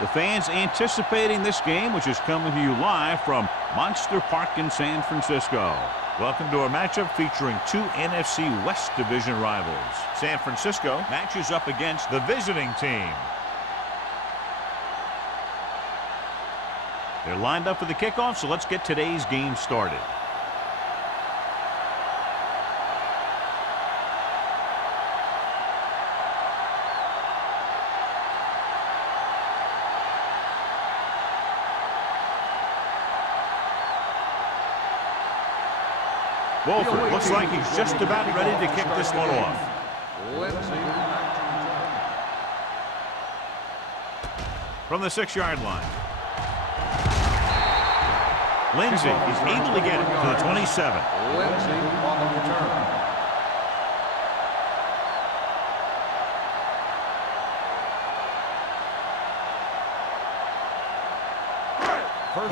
The fans anticipating this game, which is coming to you live from Monster Park in San Francisco. Welcome to our matchup featuring two NFC West Division rivals. San Francisco matches up against the visiting team. They're lined up for the kickoff, so let's get today's game started. Wolford looks like he's just about ready to kick this one off. From the 6-yard line. Lindsay is able to get it to the 27. Lindsay on the return.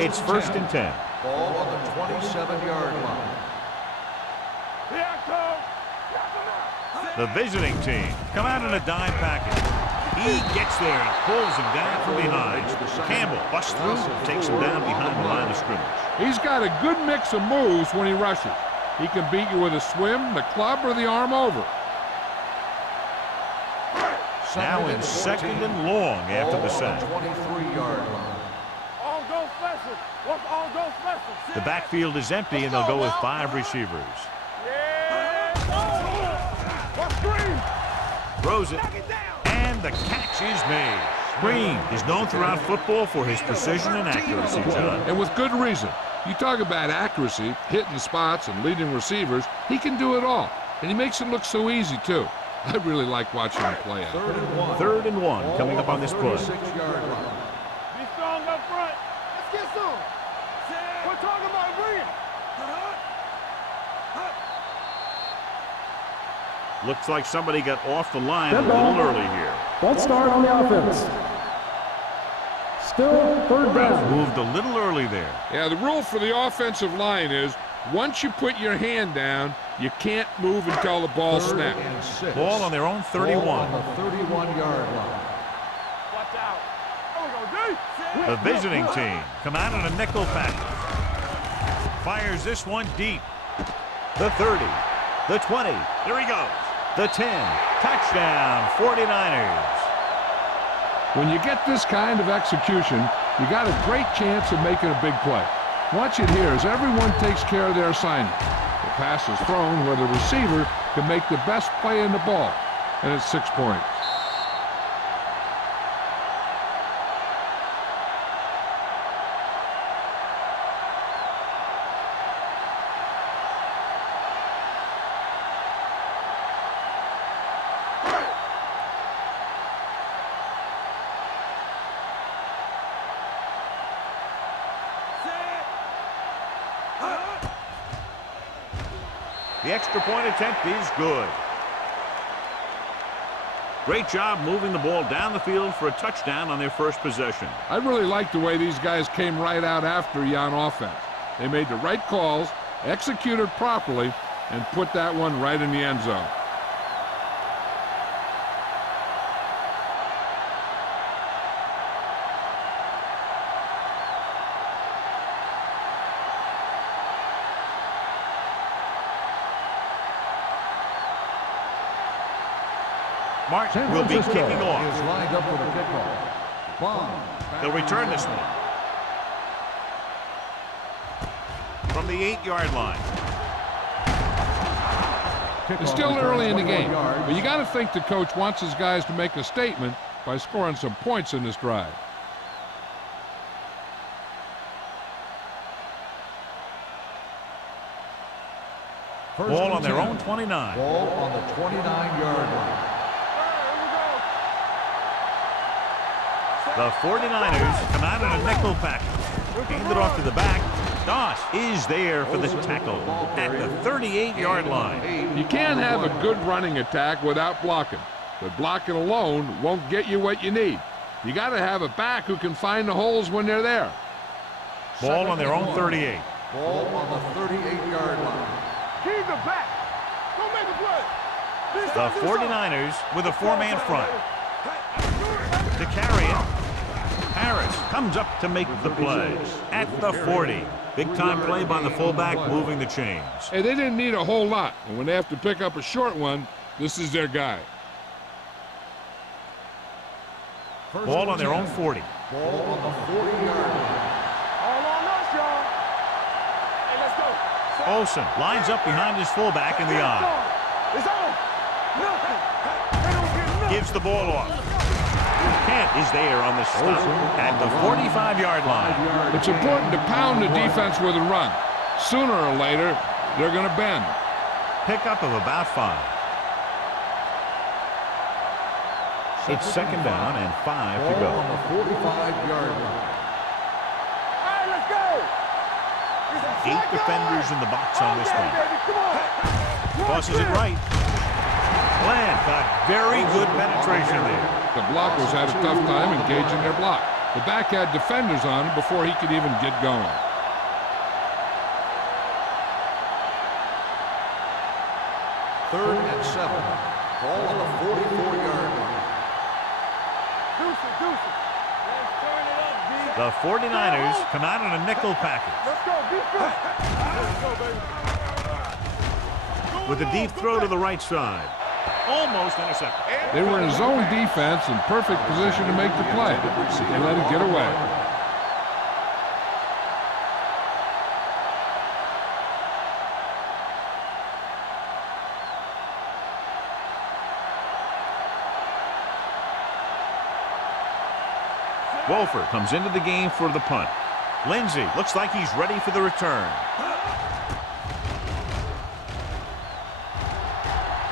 It's first and 10. Ball on the 27-yard line. The visiting team come out in a dime package. He gets there and pulls him down from behind. Campbell busts through and takes him down behind the line of scrimmage. He's got a good mix of moves when he rushes. He can beat you with a swim, the club, or the arm over. Now in second and long after the sack. 23-yard line. The backfield is empty, and they'll go with 5 receivers. Throws it, and the catch is made. Green is known throughout football for his precision and accuracy, John. And with good reason. You talk about accuracy, hitting spots, and leading receivers, he can do it all. And he makes it look so easy, too. I really like watching him play out. Third and one coming up on this play. 36-yard line. Be strong up front. Let's get some. We're talking about bringing. Looks like somebody got off the line a little early here. Let's start on the offense. Still third down. Moved a little early there. Yeah, the rule for the offensive line is once you put your hand down, you can't move until the ball snaps. Ball on their own 31. Ball on the 31-yard line. Watch out. Oh, go deep. The visiting team come out in a nickel package. Fires this one deep. The 30. The 20. There he goes. The 10. Touchdown, 49ers. When you get this kind of execution, you got a great chance of making a big play. Watch it here as everyone takes care of their assignment. The pass is thrown where the receiver can make the best play in the ball, and it's 6 points. The extra point attempt is good. Great job moving the ball down the field for a touchdown on their first possession. I really like the way these guys came right out after you on offense. They made the right calls, executed properly, and put that one right in the end zone. Martin will be kicking Is off. lined up for the kickoff. They'll return this one. From the 8-yard line. It's still early in the game, but you got to think the coach wants his guys to make a statement by scoring some points in this drive. Ball on their own 29. Ball on the 29-yard line. The 49ers come out in a nickel package. Hand it off to the back. Doss is there for the tackle at the 38-yard line. You can't have a good running attack without blocking, but blocking alone won't get you what you need. You got to have a back who can find the holes when they're there. Ball on their own 38. Ball on the 38-yard line. Keep the back. Go make a play. The 49ers with a 4-man front. To carry it. Harris comes up to make the play at the 40. Big-time play by the fullback, moving the chains. Hey, they didn't need a whole lot. And when they have to pick up a short one, this is their guy. Ball on their own 40. Ball on the 40-yard line. All on us, y'all. Hey, let's go. Olsen lines up behind his fullback in the eye. It's on. Nothing. They don't get nothing. Gives the ball off. Kent is there on the stop at the 45-yard line. It's important to pound the defense with a run. Sooner or later, they're going to bend. Pickup of about 5. It's second down and 5 to go. Ball on the 45-yard line. All right, let's go. 8 defenders in the box on this one. Baby, come on. Tosses it right. Bland got very good penetration there. The blockers had a tough time engaging their block. The back had defenders on him before he could even get going. Third and 7. Ball on the 44-yard line. Deuce it. Let's turn it up, D. The 49ers come out in a nickel package. Let's go, defense. Let's go, baby. With a deep throw to the right side. Almost intercepted. They were in zone defense in perfect position to make the play. They let it get away. Wolford comes into the game for the punt. Lindsey looks like he's ready for the return.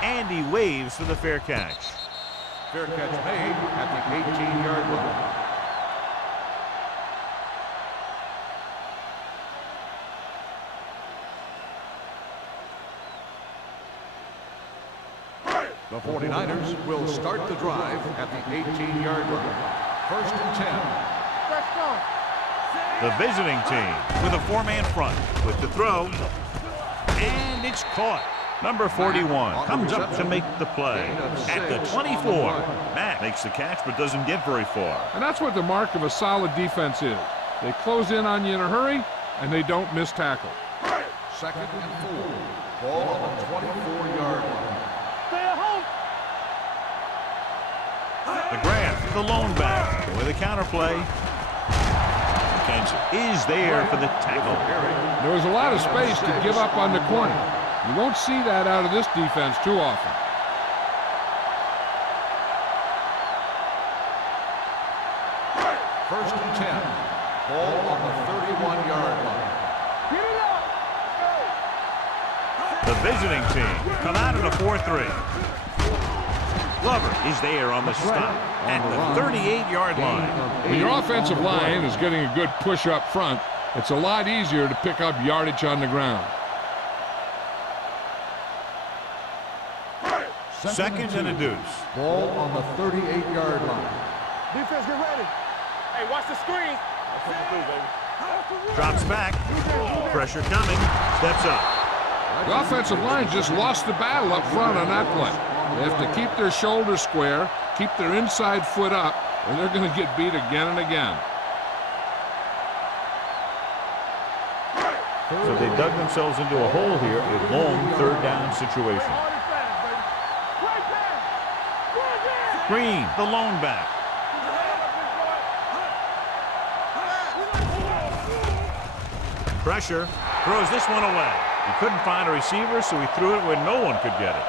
And he waves for the fair catch. Fair catch made at the 18-yard line. The 49ers will start the drive at the 18-yard line. First and 10. Let's go. The visiting team with a 4-man front with the throw. And it's caught. Number 41 comes up to make the play at the 24. Matt makes the catch but doesn't get very far. And that's what the mark of a solid defense is. They close in on you in a hurry, and they don't miss tackle. Second and 4. Ball on the 24-yard line. Stay at home. McGrath, the lone back with a counterplay. Kenzie is there for the tackle. There was a lot of space to give up on the corner. You won't see that out of this defense too often. First and 10. Ball on the 31-yard line. Get it up. The visiting team come out in a 4-3. Glover is there on the stop at the 38-yard line. When your offensive line is getting a good push up front, it's a lot easier to pick up yardage on the ground. Second and a deuce. Ball on the 38-yard line. Defense, get ready. Hey, watch the screen. That's coming through, baby. Drops back. Pressure coming. Steps up. The offensive line just lost the battle up front on that play. They have to keep their shoulders square, keep their inside foot up, or they're going to get beat again and again. So they dug themselves into a hole here, a long third down situation. Hard and fast, baby. Right pass. Right there. Green, the lone back. Pressure, throws this one away. He couldn't find a receiver, so he threw it where no one could get it.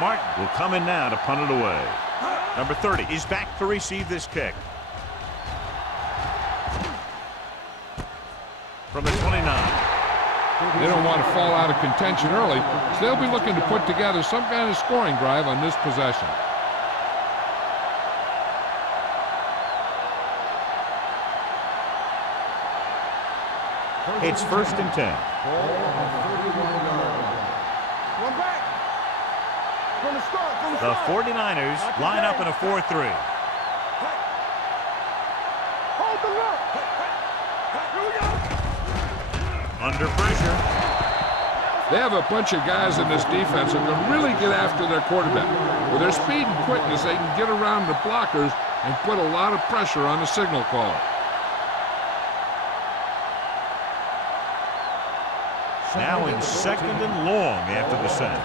Martin will come in now to punt it away. Number 30 is back to receive this kick. From the 29. They don't want to fall out of contention early, so they'll be looking to put together some kind of scoring drive on this possession. It's first and 10. Ball on the 31-yard line. One back. From the start. The 49ers line up in a 4-3. Under pressure. They have a bunch of guys in this defense who can really get after their quarterback. With their speed and quickness, they can get around the blockers and put a lot of pressure on the signal caller. Now in 2nd and long after the set.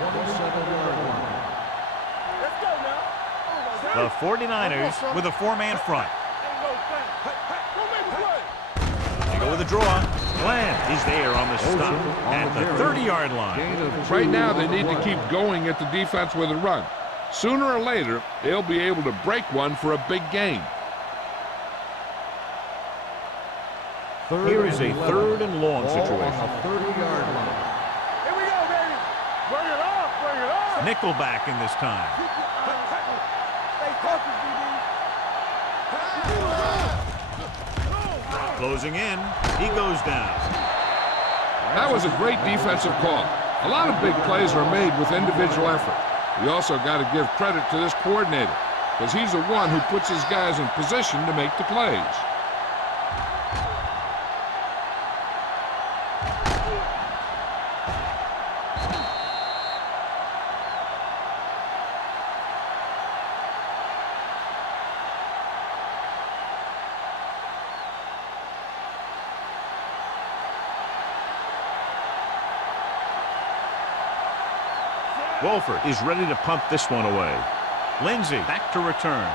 The 49ers with a 4-man front. They go with a draw. Glenn is there on the stop at the 30-yard line. Right now, they need to keep going at the defense with a run. Sooner or later, they'll be able to break one for a big gain. Here is a 3rd and long situation. 30-yard line. Here we go, baby. Bring it up, bring it up. Nickelback in this time. Stay focused, BD. Closing in. He goes down. That was a great defensive call. A lot of big plays are made with individual effort. You also got to give credit to this coordinator, because he's the one who puts his guys in position to make the plays. Wolford is ready to punt this one away. Lindsay back to return.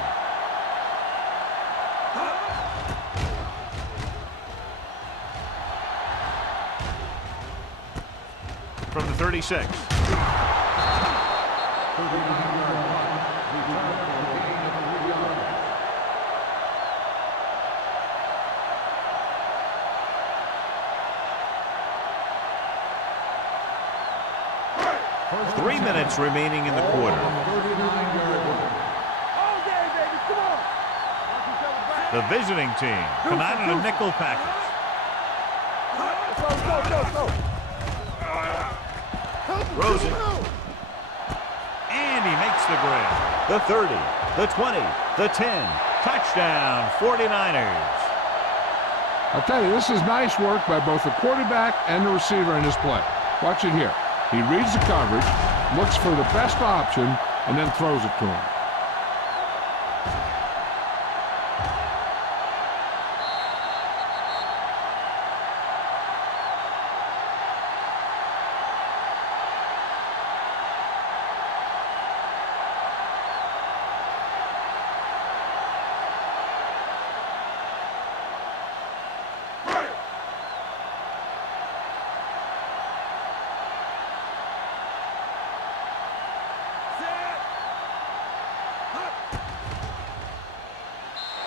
From the 36. Three minutes remaining in the quarter. The visiting team come out in a nickel package. Rosen. And he makes the grab. The 30, the 20, the 10. Touchdown, 49ers. I'll tell you, this is nice work by both the quarterback and the receiver in this play. Watch it here. He reads the coverage, looks for the best option, and then throws it to him.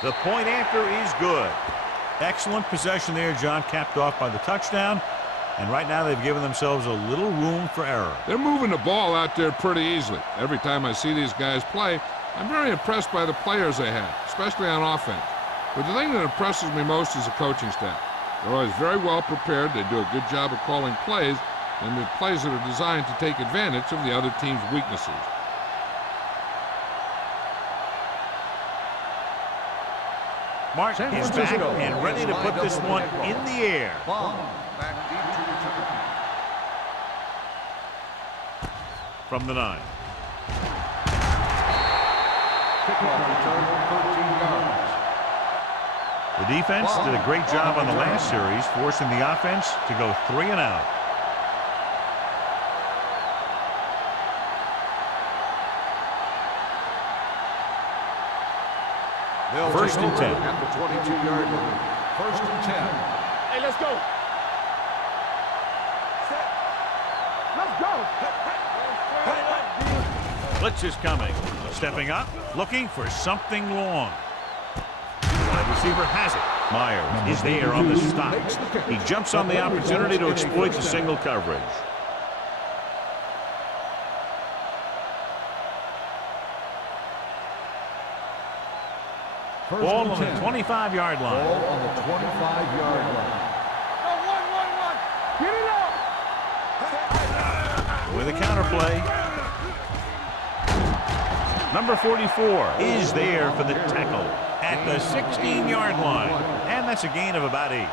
The point after is good. Excellent possession there, John, capped off by the touchdown. And right now they've given themselves a little room for error. They're moving the ball out there pretty easily. Every time I see these guys play, I'm very impressed by the players they have, especially on offense. But the thing that impresses me most is the coaching staff. They're always very well prepared. They do a good job of calling plays, and the plays that are designed to take advantage of the other team's weaknesses. Martin is back and ready to put this one in the air. Back deep to return. From the 9. Kickoff return, 13 yards. The defense did a great job on the last series, forcing the offense to go 3 and out. First and 10. At the 22-yard line. First and 10. Hey, let's go. Let's go. Blitz is coming. Stepping up, looking for something long. The receiver has it. Myers is there on the stop. He jumps on the opportunity to exploit the single coverage. Ball on the 25-yard line. Ball on the 25-yard line. Get it up. With a counterplay. Number 44 is there for the tackle at the 16-yard line. And that's a gain of about 8.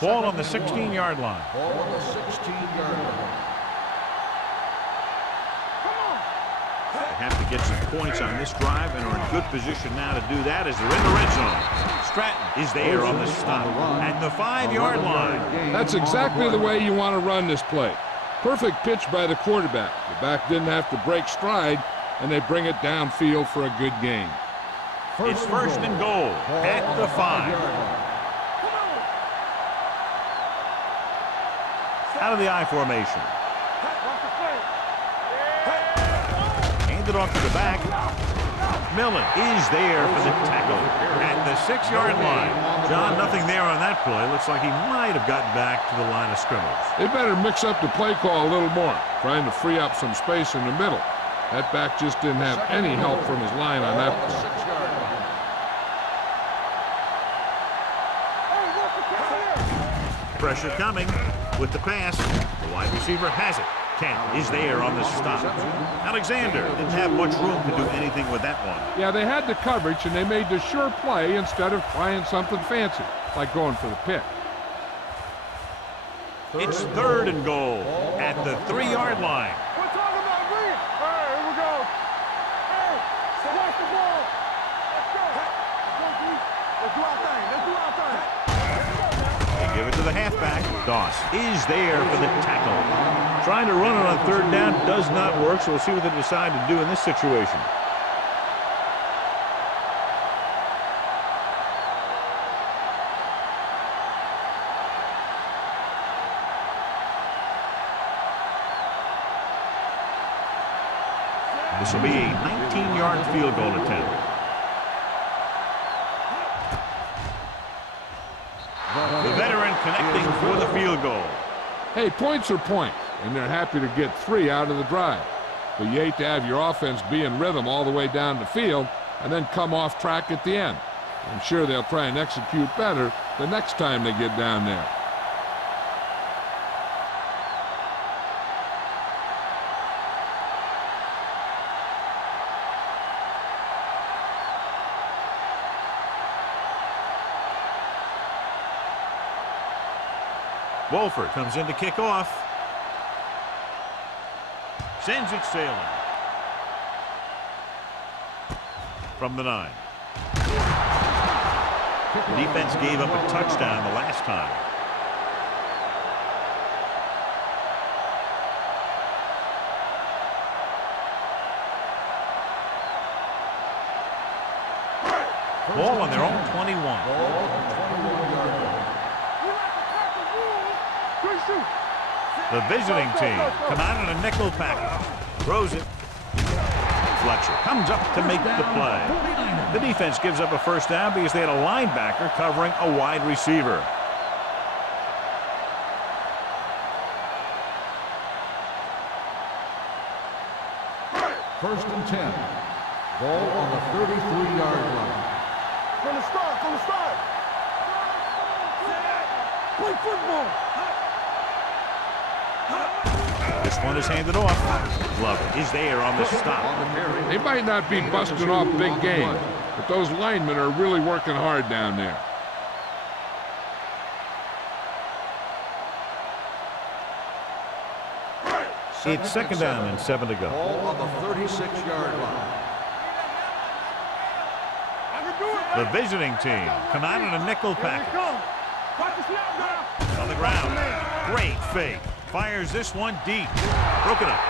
Ball on the 16-yard line. Ball on the 16-yard line. They have to get some points on this drive and are in good position now to do that as they're in the red zone. Stratton is there on the stop at the 5-yard line. That's exactly the way you want to run this play. Perfect pitch by the quarterback. The back didn't have to break stride, and they bring it downfield for a good gain. It's first and goal at the 5. Out of the I formation. Handed off to the back. Millen is there for the tackle at the 6-yard line. John, nothing there on that play. Looks like he might have gotten back to the line of scrimmage. They better mix up the play call a little more, trying to free up some space in the middle. That back just didn't have any help from his line on that play. Pressure coming with the pass. The wide receiver has it. Kent is there on the stop. Alexander didn't have much room to do anything with that one. Yeah, they had the coverage, and they made the sure play instead of trying something fancy, like going for the pick. It's third and goal at the 3-yard line. We're talking about green. All right, here we go. Hey, watch the ball. Let's go. Let's do our thing. Let's do our thing. They give it to the halfback. Doss is there for the tackle. Trying to run it on third down does not work, so we'll see what they decide to do in this situation. This will be a 19-yard field goal attempt. The veteran connecting for the field goal. Hey, points are points, and they're happy to get 3 out of the drive. But you hate to have your offense be in rhythm all the way down the field and then come off track at the end. I'm sure they'll try and execute better the next time they get down there. Wolford comes in to kick off. Sends it sailing. From the 9. The defense gave up a touchdown the last time. Ball on their own 21. The visiting team come out in a nickel package. Throws it. Fletcher comes up to make the play. The defense gives up a first down because they had a linebacker covering a wide receiver. First and 10. Ball on the 33-yard line. From the start, from the start. Play football. This one is handed off. Glover is there on the stop. They might not be busting off big game, but those linemen are really working hard down there. It's second down and 7 to go. Ball on the 36-yard line. The visiting team come out in a nickel package. On the ground. Great fake. Fires this one deep. Broken up.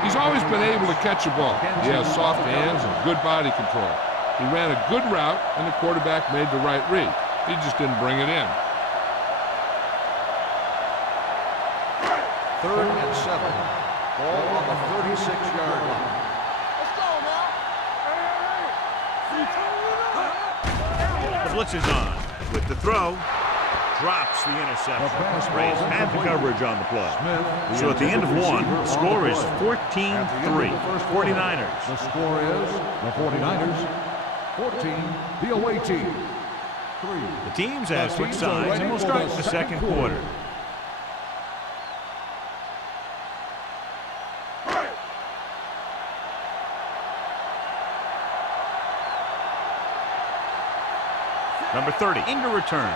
He's always been able to catch a ball. He has soft hands and good body control. He ran a good route, and the quarterback made the right read. He just didn't bring it in. Third and 7. Ball on the 36-yard line. Let's go now. The blitz is on. With the throw. Drops the interception. Braves had the coverage on the play. So at the end of one, the score is 14-3. 49ers. The score is the 49ers 14, the away team 3. The teams have switched sides and will start the second quarter. Number 30 into return.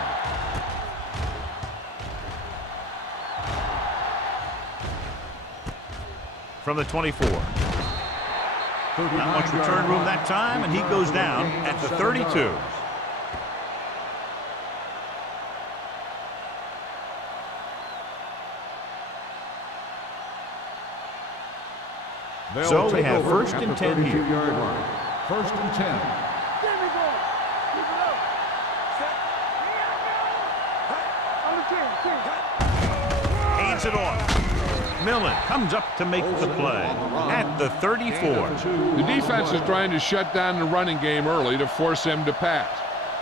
from the 24. Not much return room that time, and he goes down at the 32. So we have first and 10 here. First and 10. Hands it off. Millen comes up to make the play at the 34. The defense is trying to shut down the running game early to force him to pass.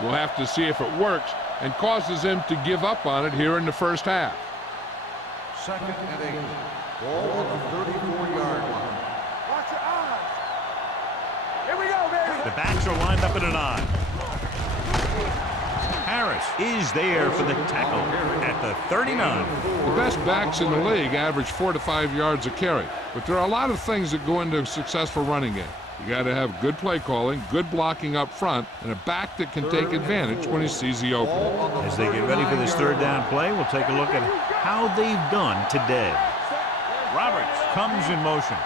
We'll have to see if it works and causes him to give up on it here in the first half. Second and 8. Ball on the 34-yard line. Watch your eyes. Here we go, baby. The backs are lined up in an I. Harris is there for the tackle at the 39. The best backs in the league average 4 to 5 yards a carry, but there are a lot of things that go into a successful running game. You got to have good play calling, good blocking up front, and a back that can take advantage when he sees the opening. As they get ready for this third down play, we'll take a look at how they've done today. Roberts comes in motion.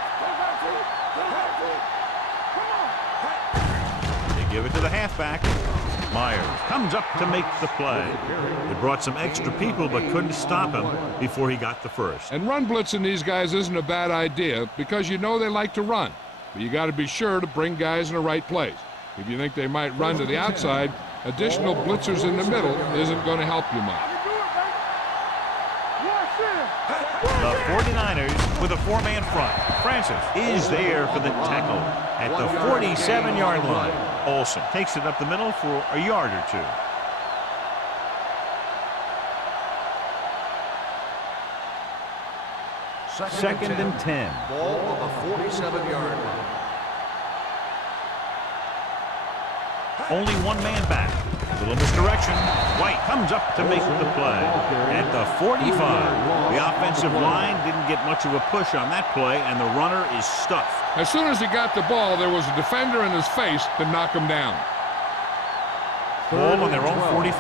They give it to the halfback. Myers comes up to make the play. They brought some extra people but couldn't stop him before he got the first. And run blitzing these guys isn't a bad idea because you know they like to run. But you got to be sure to bring guys in the right place. If you think they might run to the outside, additional blitzers in the middle isn't going to help you much. The 49ers with a four-man front. Francis is there for the tackle at the 47-yard line. Olsen takes it up the middle for a yard or two. Second and 10. Ball on the 47-yard line. Only one man back. A little misdirection. White comes up to make the play at the 45. The offensive line didn't get much of a push on that play, and the runner is stuffed. As soon as he got the ball, there was a defender in his face to knock him down. Ball on their own 45.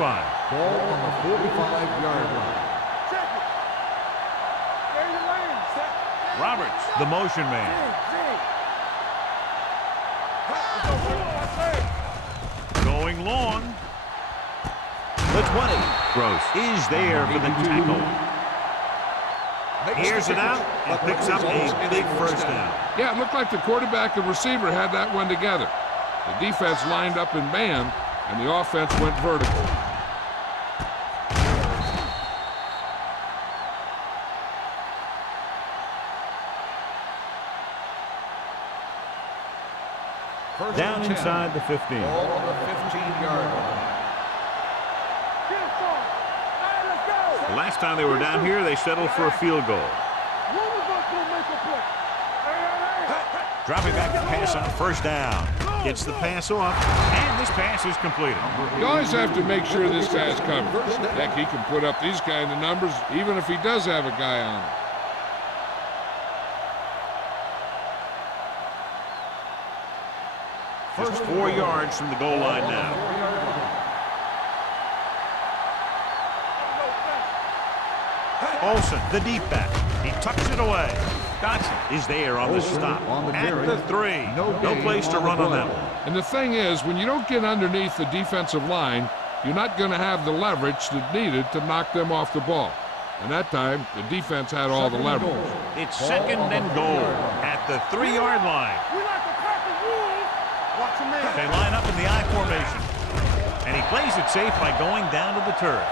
Ball on the 45-yard line. Roberts, the motion man. Going long. The 20. Gross is there for the tackle. Hears it out and picks up a big first down. Yeah, it looked like the quarterback and receiver had that one together. The defense lined up in man, and the offense went vertical. Down inside the 15. Ball on the 15-yard line. The last time they were down here, they settled for a field goal. Dropping back to pass on first down. Gets the pass off, and this pass is completed. You always have to make sure this guy's covered. Heck, he can put up these kind of numbers even if he does have a guy on him. Just 4 yards from the goal line now. Olsen, the deep back. He tucks it away. Dotson is there on the stop at the 3. No place to run on that one. And the thing is, when you don't get underneath the defensive line, you're not going to have the leverage that's needed to knock them off the ball. And that time, the defense had all the leverage. It's second and goal at the 3-yard line. They line up in the I formation. And he plays it safe by going down to the turf.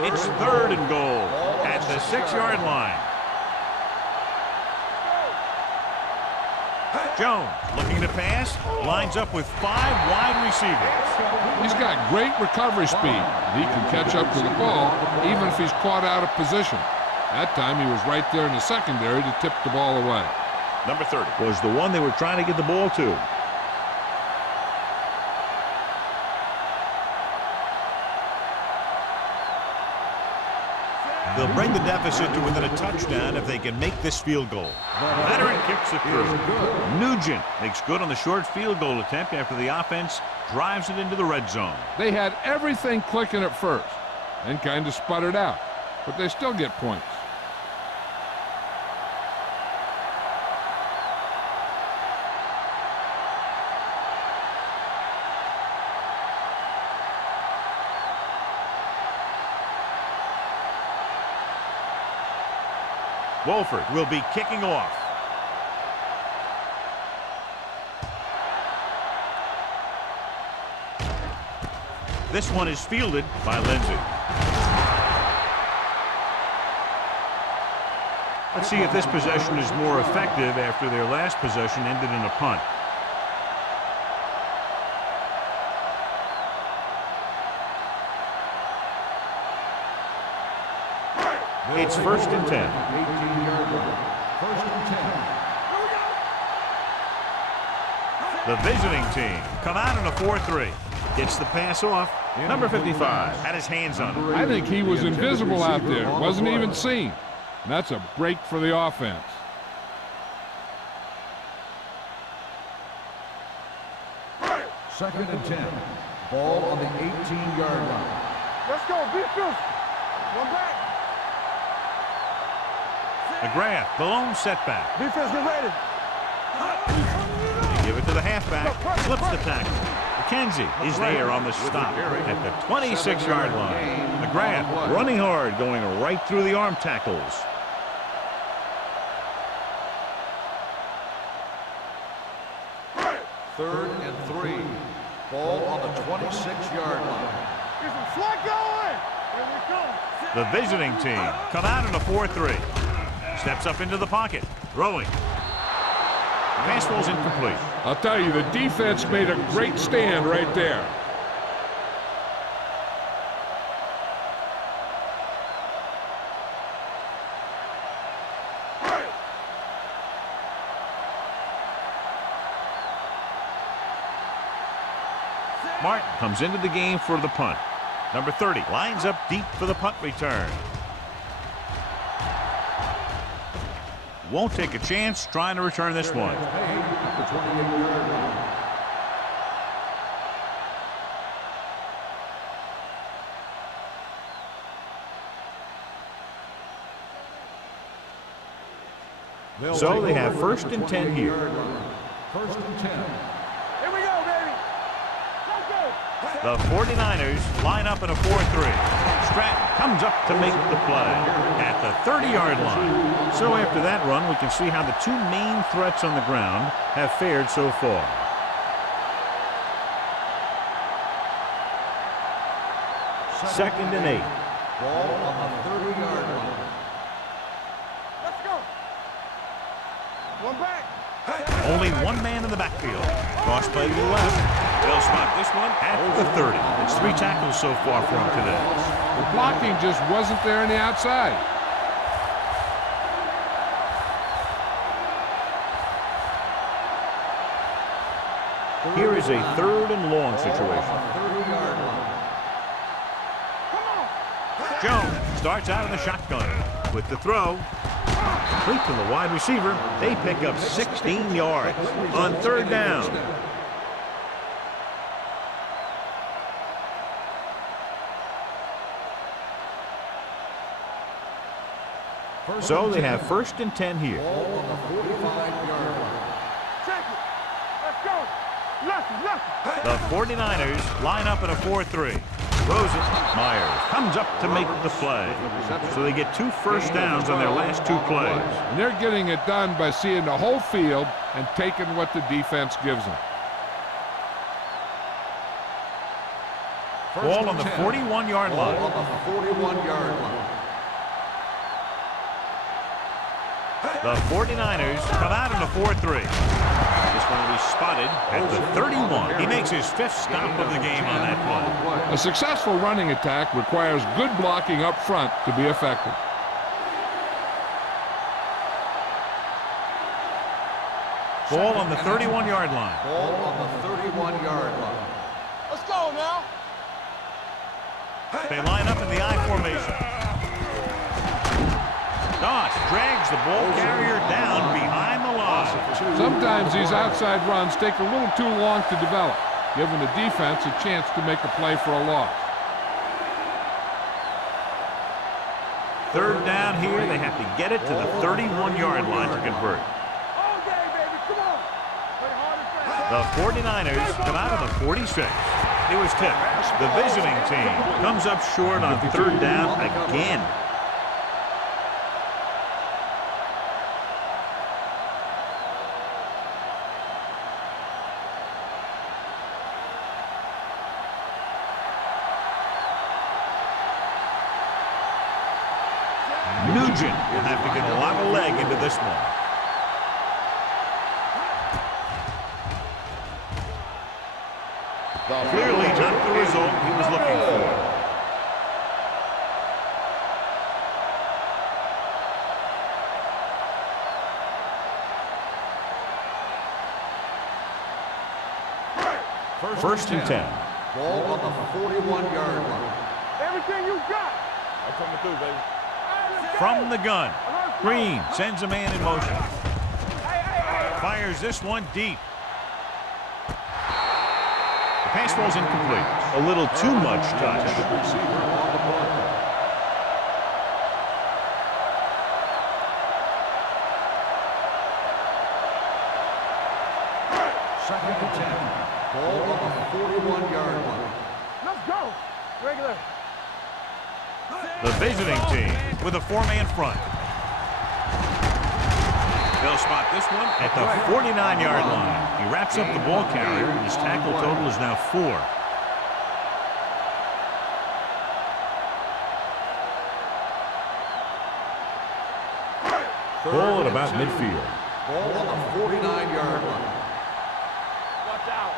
It's third and goal at the 6-yard line. Jones looking to pass, lines up with 5 wide receivers. He's got great recovery speed. He can catch up to the ball even if he's caught out of position. That time he was right there in the secondary to tip the ball away. Number 30 was the one they were trying to get the ball to. The They'll bring the deficit to within a touchdown if they can make this field goal. Veteran kicks it through. Nugent makes good on the short field goal attempt after the offense drives it into the red zone. They had everything clicking at first and kind of sputtered out, but they still get points. Wolford will be kicking off. This one is fielded by Lindsey. Let's see if this possession is more effective after their last possession ended in a punt. It's 1st and 10. 18-yard line. 1st and 10. The visiting team come out in a 4-3. Gets the pass off. Number 55 had his hands on it. I think he was invisible out there. Wasn't even seen. And that's a break for the offense. Second and 10. Ball on the 18-yard line. Let's go. Be physical. One back. McGrath, the lone setback. Defense, get ready. They give it to the halfback. Flips the tackle. McKenzie is there on the stop at the 26-yard line. McGrath running hard, going right through the arm tackles. Third and 3. Ball on the 26-yard line. Get some slot going. Here we come. The visiting team come out in a 4-3. Steps up into the pocket. Throwing. Pass ball's incomplete. I'll tell you, the defense made a great stand right there. Martin comes into the game for the punt. Number 30 lines up deep for the punt return. Won't take a chance trying to return this one. At the 28-yard line. So they have 1st and 10 here. 1st and 10. Here we go, baby. Let's go. The 49ers line up in a 4-3. Stratton comes up to make the play at the 30-yard line. So after that run, we can see how the two main threats on the ground have fared so far. Second and 8. Ball on the 30-yard line. Let's go. One back. Only one man in the backfield. Cross play to the left. They'll spot this one at the 30. It's 3 tackles so far for him today. The blocking just wasn't there on the outside. Here is a 3rd and long situation. 30-yard line. Jones starts out in the shotgun with the throw. Complete to the wide receiver. They pick up 16 yards on 3rd down. So they have 1st and 10 here. Ball on the 45-yard line. Check it. Let's go. Left. The 49ers line up in a 4-3. Throws it. Myers comes up to make the play. So they get 2 first downs on their last 2 plays. And they're getting it done by seeing the whole field and taking what the defense gives them. Ball on the 41-yard line. Ball on the 41-yard line. The 49ers come out in a 4-3. This one will be spotted at the 31. He makes his 5th stop of the game on that play. A successful running attack requires good blocking up front to be effective. Ball on the 31-yard line. Ball on the 31-yard line. Let's go now. They line up in the I formation. Doss drags the ball carrier down behind the line. Sometimes these outside runs take a little too long to develop, giving the defense a chance to make a play for a loss. Third down here. They have to get it to the 31-yard line to convert. The 49ers come out of the 46. It was tipped. The visiting team comes up short on third down again. Nugent will have to get a lot of leg into this one. Clearly not the result he was looking for. First and 10. Ball on the 41-yard line. Everything you got. I'm coming through, baby. From the gun, Green sends a man in motion. Fires this one deep. The pass falls incomplete. A little too much touch. Second and 10. Ball on the 41-yard line. Let's go. Regular. The visiting team with a four-man front. They'll spot this one at the 49-yard line. He wraps up the ball carrier, and his tackle total is now 4. Ball at about midfield. Ball on the 49-yard line. Watch out.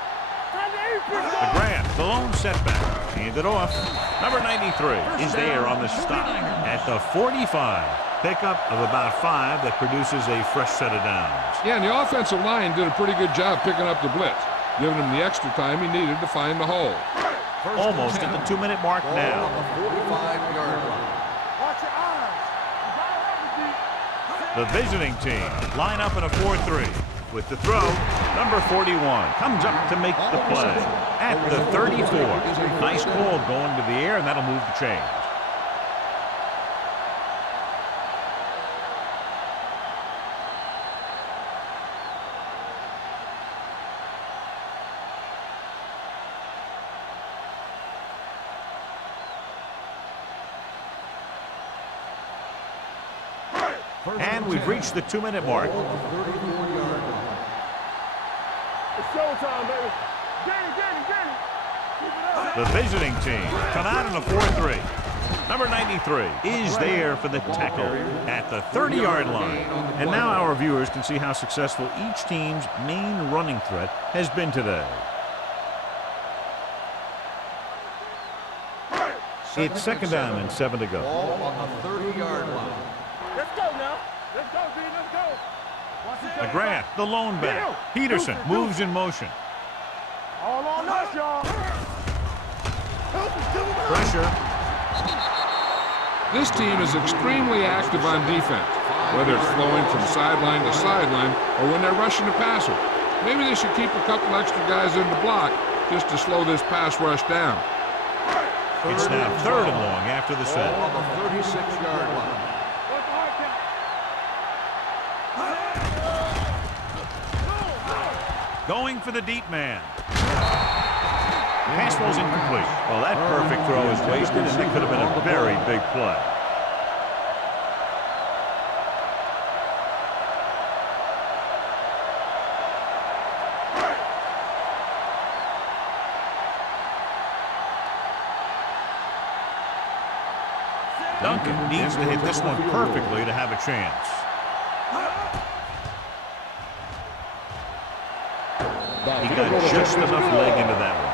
McGrath, the lone setback. Handed off. Number 93 is there on the stop at the 45. Pickup of about 5 that produces a fresh set of downs. Yeah, and the offensive line did a pretty good job picking up the blitz, giving him the extra time he needed to find the hole. Almost at the 2-minute mark Ball now. on the 45-yard line. Watch your eyes. You got it, The visiting team line up in a 4-3. With the throw, number 41 comes up to make the play at the 34. Nice call going to the air, and that'll move the chains. And we've reached the 2-minute mark. It's showtime, baby. Get it. Keep it up. The visiting team come out in a 4-3. Number 93 is there for the tackle at the 30-yard line. And now our viewers can see how successful each team's main running threat has been today. It's second down and 7 to go. Ball on the 30-yard line. Let's go now. Let's go, B. Let's go. Watch it, McGrath, the lone back. Peterson moves in motion. all on us, y'all. Pressure. This team is extremely active on defense, whether it's flowing from sideline to sideline or when they're rushing the passer. Maybe they should keep a couple extra guys in the block just to slow this pass rush down. It's now 3rd and long after the set. Ball on the 36-yard line. What's the hard count? Going for the deep man. Pass falls incomplete. Well, that perfect throw is wasted, and it could have been a very big play. Duncan needs to hit this one perfectly to have a chance. He got just enough leg into that one.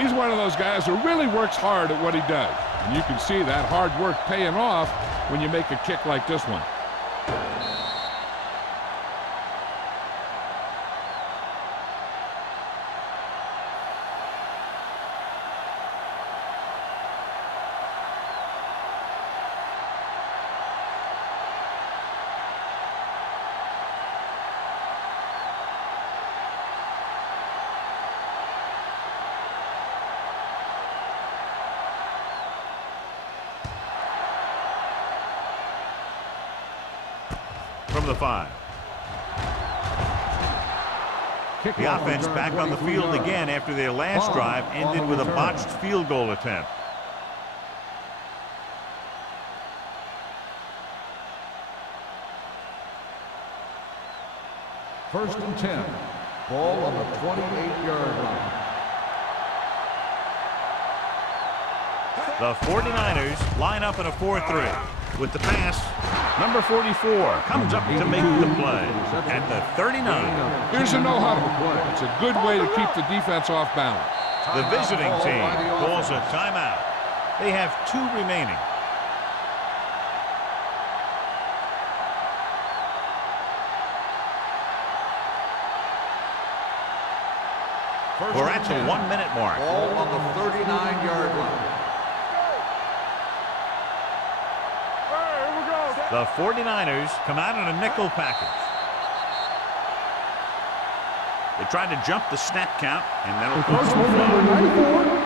He's one of those guys who really works hard at what he does. And you can see that hard work paying off when you make a kick like this one. from the 5. The offense back on the field again after their last drive ended with a botched field goal attempt. First and 10. Ball on the 28-yard line. The 49ers line up in a 4-3. With the pass, number 44 comes up to make the play at the 39. Here's a no-huddle. It's a good way to keep the defense off balance. The visiting team calls a timeout. They have 2 remaining. We're at the 1-minute mark. Ball on the 39-yard line. The 49ers come out in a nickel package. They tried to jump the snap count, and that'll Encroachment number 94.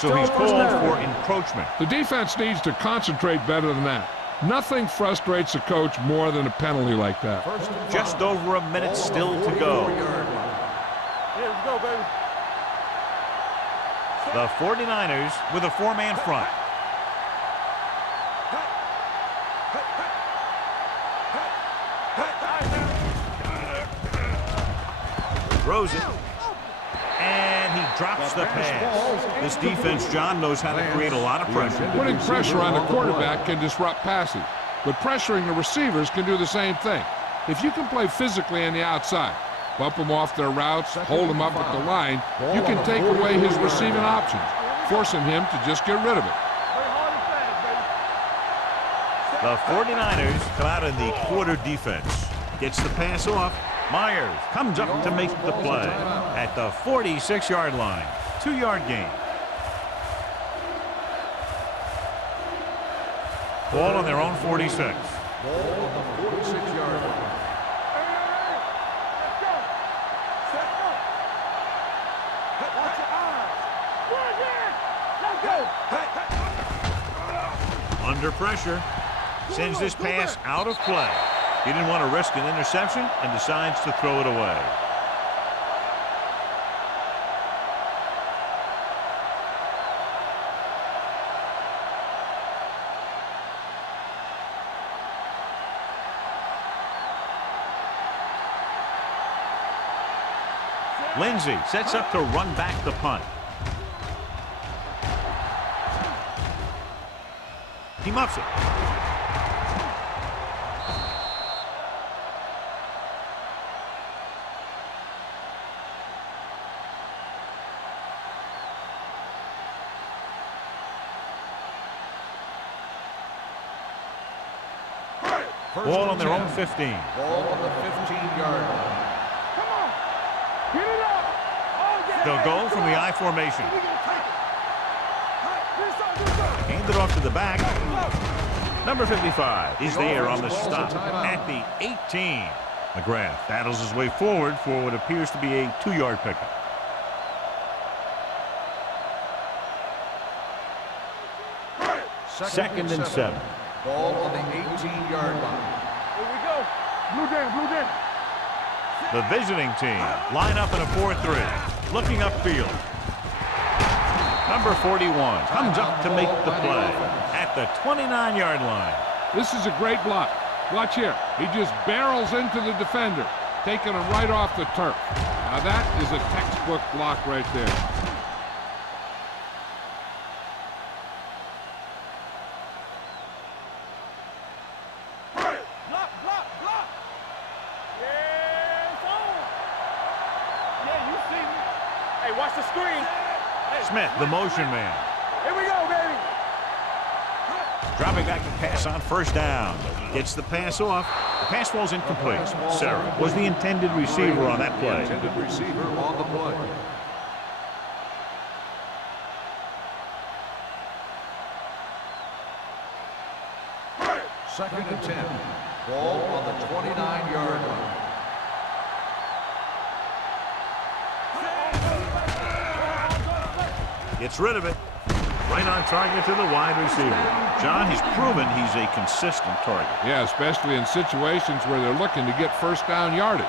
so he's called for encroachment. The defense needs to concentrate better than that. Nothing frustrates a coach more than a penalty like that. Just over a minute still to go. Let's go, baby. The 49ers with a 4-man front. Throws it. And he drops the pass. This defense, John, knows how to create a lot of pressure. Putting pressure on the quarterback can disrupt passing, but pressuring the receivers can do the same thing. If you can play physically on the outside, bump them off their routes, hold them up at the line, you can take away his receiving options, forcing him to just get rid of it. The 49ers come out in the quarter defense. Gets the pass off. Myers comes up to make the play at the 46-yard line. 2-yard gain. Ball on their own 46. Ball on the 46-yard line. Under pressure. Sends this pass out of play. He didn't want to risk an interception and decides to throw it away. Lindsey sets up to run back the punt. He muffs it. Ball on their own 15. Ball on the 15-yard line. Come on. Get it up. Oh, yeah. They'll go from the I formation. Hand it off to the back. Number 55 is there on the stop at the 18. McGrath battles his way forward for what appears to be a 2-yard pickup. Second and 7. Ball on the 18-yard line. Here we go. Blue jam, blue jam. The visiting team line up in a 4-3. Looking upfield. Number 41 comes up to make the play at the 29-yard line. This is a great block. Watch here. He just barrels into the defender, taking him right off the turf. Now that is a textbook block right there. Watch the screen. Smith, the motion man. Here we go, baby. Dropping back to pass on first down. Gets the pass off. The pass falls incomplete. Sarah was the intended receiver on that play. Intended receiver on the play. Second and 10. Ball on the 29-yard line. Gets rid of it. Right on target to the wide receiver. John, he's proven he's a consistent target. Yeah, especially in situations where they're looking to get first down yardage.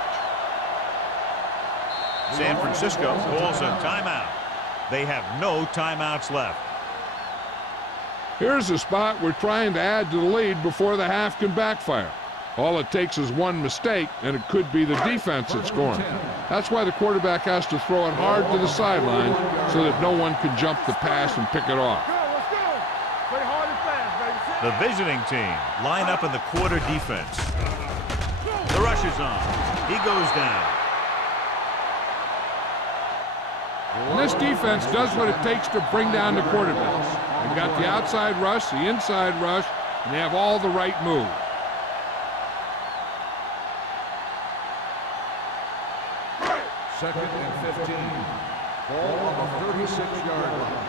San Francisco calls a timeout. They have no timeouts left. Here's a spot we're trying to add to the lead before the half can backfire. All it takes is one mistake, and it could be the defense that's scoring. That's why the quarterback has to throw it hard to the sideline so that no one can jump the pass and pick it off. The visiting team line up in the quarter defense. The rush is on. He goes down. And this defense does what it takes to bring down the quarterbacks. They've got the outside rush, the inside rush, and they have all the right moves. Second and 15. Ball on the 36-yard line.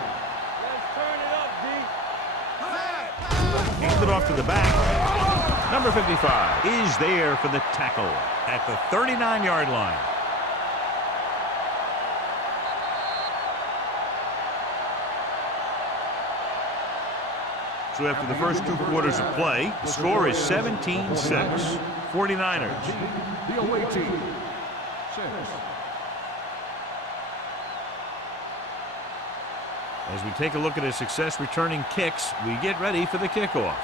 Let's turn it up, D. Hands it off to the back. Number 55 is there for the tackle at the 39-yard line. So after the first 2 quarters of play, the score is 17-6. 49ers. The away team. 6. As we take a look at his success returning kicks, we get ready for the kickoff.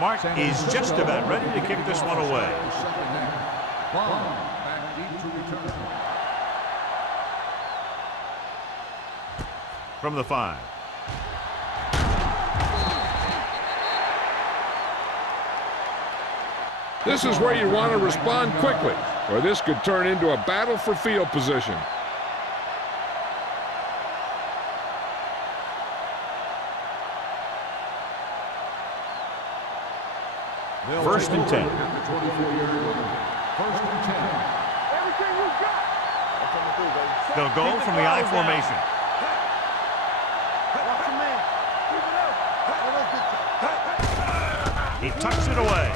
Mark is just about ready to kick this one away. Bomb back deep to return. From the 5. This is where you want to respond quickly, or this could turn into a battle for field position. First and 10. First and 10. Everything you got. I'm coming through, baby. They'll go from the I formation. Watch your man. Keep it up. He tucks it away.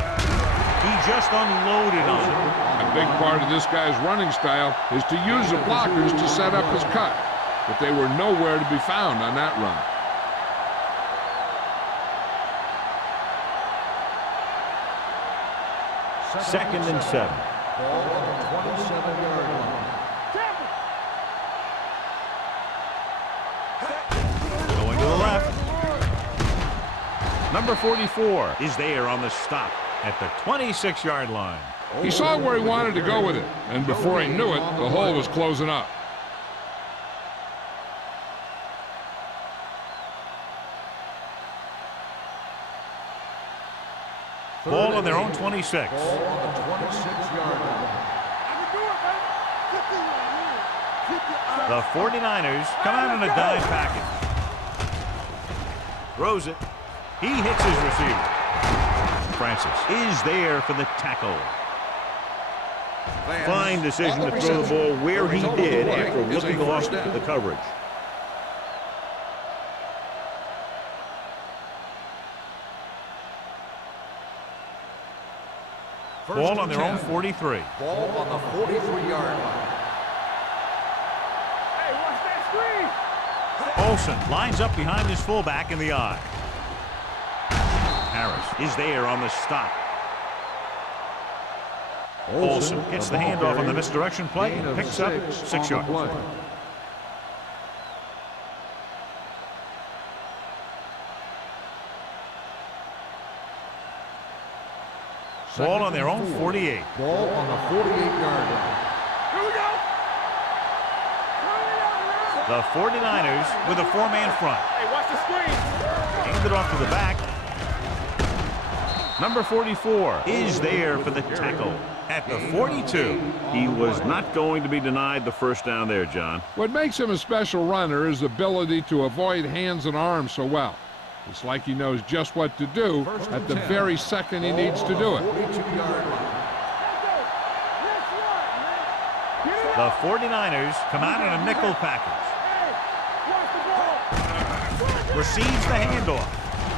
He just unloaded on it. A big part of this guy's running style is to use the blockers to set up his cut, but they were nowhere to be found on that run. Second and 7. Ball on the 27-yard line. Going to the left. Number 44 is there on the stop at the 26-yard line. He saw where he wanted to go with it, and before he knew it, the hole was closing up. Ball on their own 26. Ball on the 26-yard line. The 49ers come out in a dime package. Throws it. He hits his receiver. Francis is there for the tackle. Fine decision to throw the ball where he did after looking off the coverage. Ball on their own 43. Ball on the 43-yard line. Hey, watch that screen. Olsen lines up behind his fullback in the I. Harris is there on the stop. Olsen gets the handoff on the misdirection play and picks up 6 yards. Ball on their own 48. Ball on the 48-yard line. Here we go. The 49ers with a 4-man front. Hey, watch the screen. Hand it off to the back. Number 44 is there for the tackle at the 42. He was not going to be denied the first down there, John. What makes him a special runner is the ability to avoid hands and arms so well. It's like he knows just what to do at the very second he needs to do it. 42-yard line. The 49ers come out in a nickel package. Receives the handoff.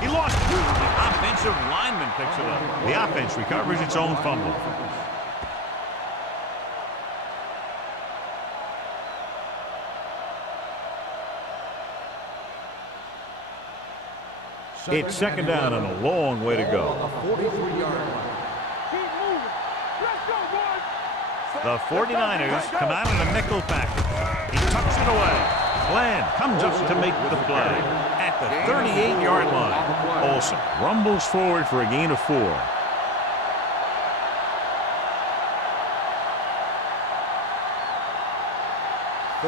He lost it. The offensive lineman picks it up. The offense recovers its own fumble. It's second down and a long way to go. 43-yard line. Keep moving. Let's go, boys. The 49ers come out in a nickel package. He tucks it away. Glenn comes up to make the play at the 38-yard line. Olsen rumbles forward for a gain of 4.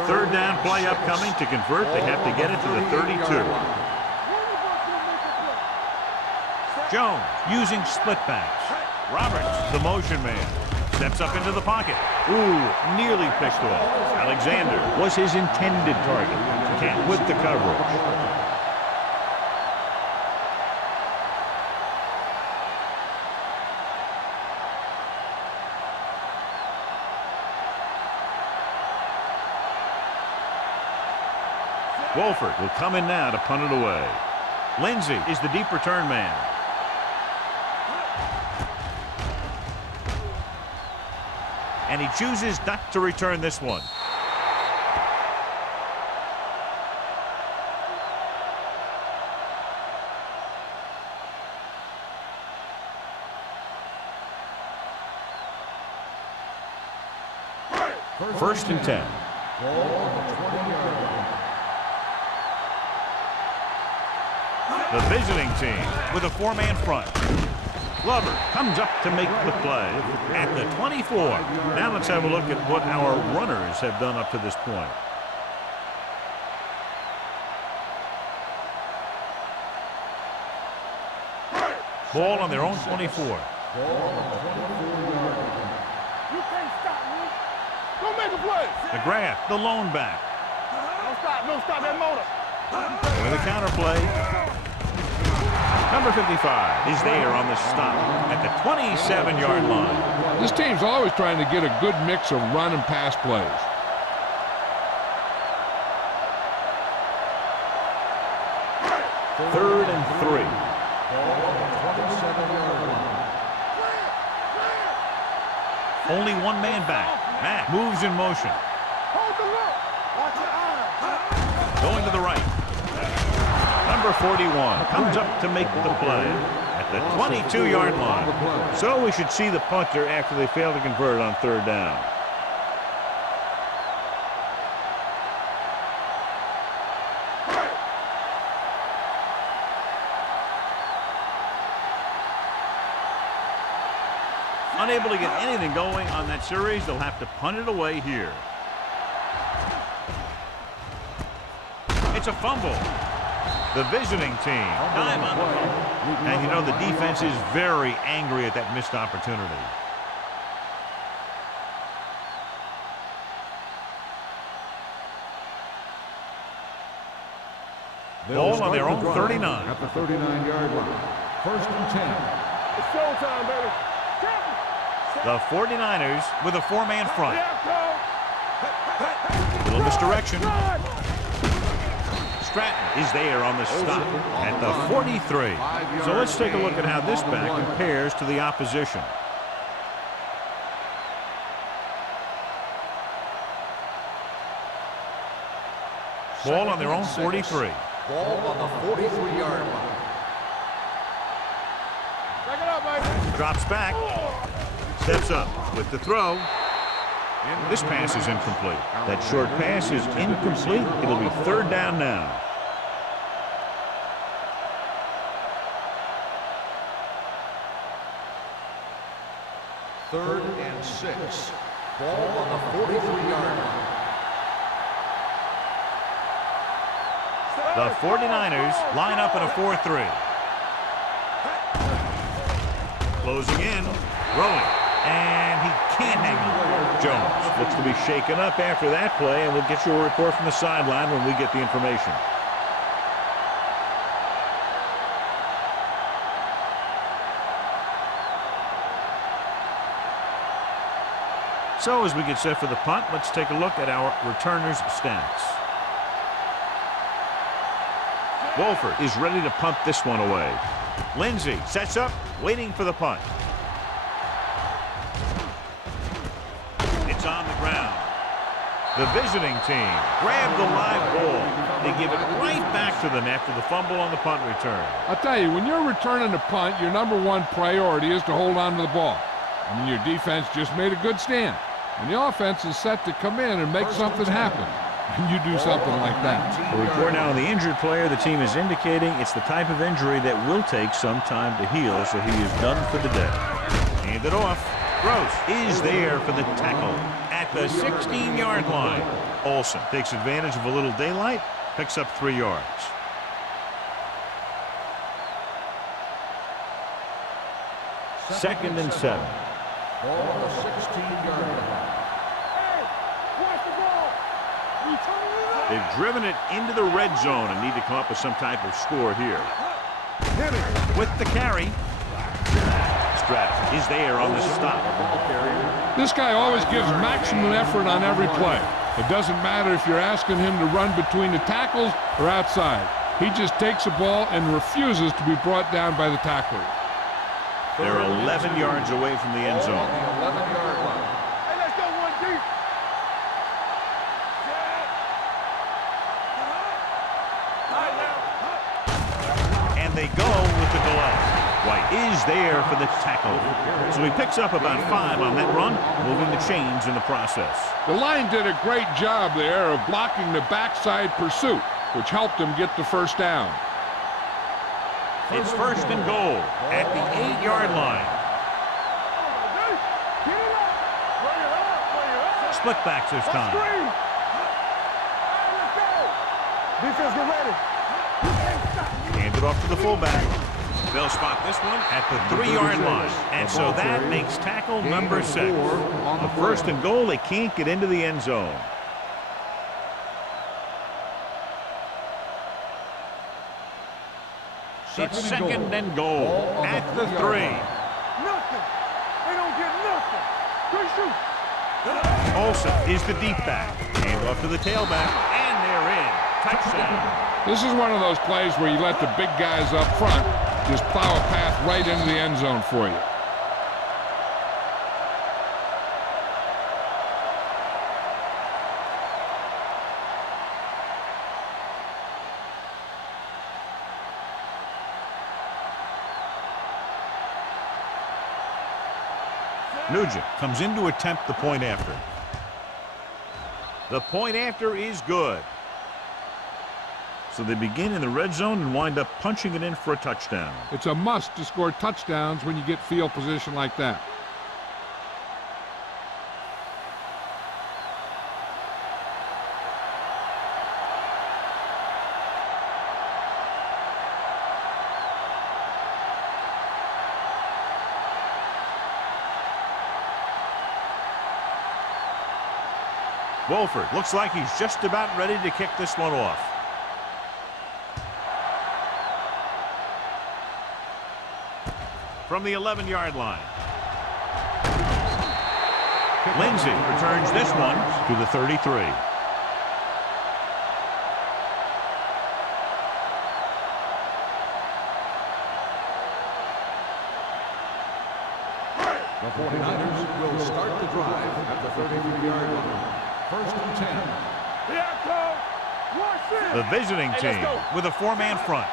Third down play upcoming. To convert, they have to get it to the 32. Jones using split backs. Roberts, the motion man, steps up into the pocket. Ooh, nearly picked off. Alexander was his intended target. Can't with the coverage. Wolford will come in now to punt it away. Lindsey is the deep return man. And he chooses not to return this one. First and 10. The visiting team with a 4-man front. Glover comes up to make the play at the 24. Now let's have a look at what our runners have done up to this point. Ball on their own 24. You can't stop me. Go make a play. McGrath, the lone back. Don't stop that motor. With a counter play. Number 55 is there on the stop at the 27-yard line. This team's always trying to get a good mix of run and pass plays. Third and 3. Only one man back. Matt moves in motion. Hold the look. Watch your eyes. Going to the right. Number 41 comes up to make the play at the 22-yard line. So we should see the punter after they fail to convert on third down. Unable to get anything going on that series, they'll have to punt it away here. It's a fumble. The visiting team, time on the fumble. And you know the defense is very angry at that missed opportunity. Ball on their own 39. At the 39-yard line. First and 10. It's showtime, baby. The 49ers with a 4-man front. Little misdirection. Stratton is there on the stop at the 43. So let's take a look at how this back compares to the opposition. Ball on their own 43. Ball on the 43-yard line. Check it out, baby. Drops back. Steps up with the throw. This pass is incomplete. That short pass is incomplete. It'll be third down now. Third and 6. Ball on the 43-yard line. The 49ers line up in a 4-3. Closing in, throwing, and he can't hang on. Jones looks to be shaken up after that play, and we'll get you a report from the sideline when we get the information. So as we get set for the punt, let's take a look at our returners' stats. Wolford is ready to punt this one away. Lindsey sets up, waiting for the punt. It's on the ground. The visiting team grab the live ball. They give it right back to them after the fumble on the punt return. I'll tell you, when you're returning a punt, your #1 priority is to hold on to the ball. I mean, your defense just made a good stand. And the offense is set to come in and make something happen. And you do something like that. A report now on the injured player. The team is indicating it's the type of injury that will take some time to heal, so he is done for the day. Hand it off. Gross is there for the tackle at the 16-yard line. Olsen takes advantage of a little daylight, picks up 3 yards. Second and 7. Ball on the 16-yard line. Hey, watch the ball. We turning it up. They've driven it into the red zone and need to come up with some type of score here. Hit it. With the carry. Stratton is there on the stop. This guy always gives maximum effort on every play. It doesn't matter if you're asking him to run between the tackles or outside. He just takes the ball and refuses to be brought down by the tackler. They're 11 yards away from the end Ball zone. on the 11-yard line. Hey, let's go one deep. And they go with the delay. White is there for the tackle. So he picks up about 5 on that run, moving the chains in the process. The line did a great job there of blocking the backside pursuit, which helped them get the first down. It's first and goal at the 8-yard line. Get it up. Bring it up. Bring it up. Split backs this time. Screen. All right, let's go. Defense, get ready. You can't stop. Hand it off to the fullback. They'll spot this one at the 3-yard line. And so that makes tackle number 6. A first and goal, they can't get into the end zone. It's second and goal at the 3. Nothing. They don't get nothing. Good shoot. Olsen is the deep back. Hand off to the tailback, and they're in. Touchdown. This is one of those plays where you let the big guys up front just plow a path right into the end zone for you. Nugent comes in to attempt the point after. The point after is good. So they begin in the red zone and wind up punching it in for a touchdown. It's a must to score touchdowns when you get field position like that. Wolford looks like he's just about ready to kick this one off. From the 11-yard line. Lindsey returns this one to the 33. The 49ers will start the drive at the 33-yard line. First and 10. Here I come. Watch this. The visiting team with a 4-man front.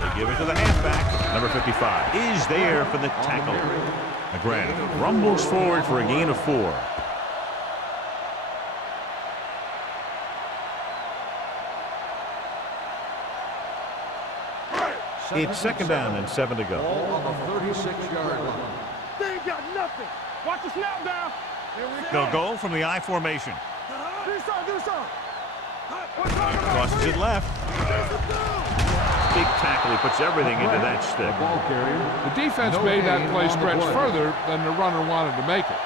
They give it to the halfback. Number 55 is there for the tackle. McGrath rumbles forward for a gain of 4. It's second down and 7 to go. Ball on the 36-yard line. They ain't got nothing. Watch the snap down. Here we go. They'll go from the I formation. Do something. Do something. What's wrong with Crosses it left. Big tackle. He puts everything into that stick. Ball carrier. The defense made that play stretch further than the runner wanted to make it.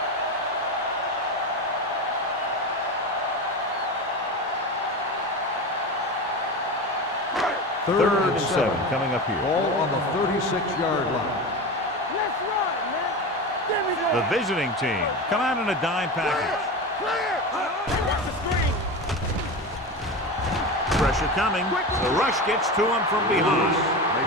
Third and 7 coming up here. Ball on the 36-yard line. Let's run, man. Give me that. The visiting team come out in a dime package. Clear. Watch the screen. Pressure coming. The rush gets to him from behind.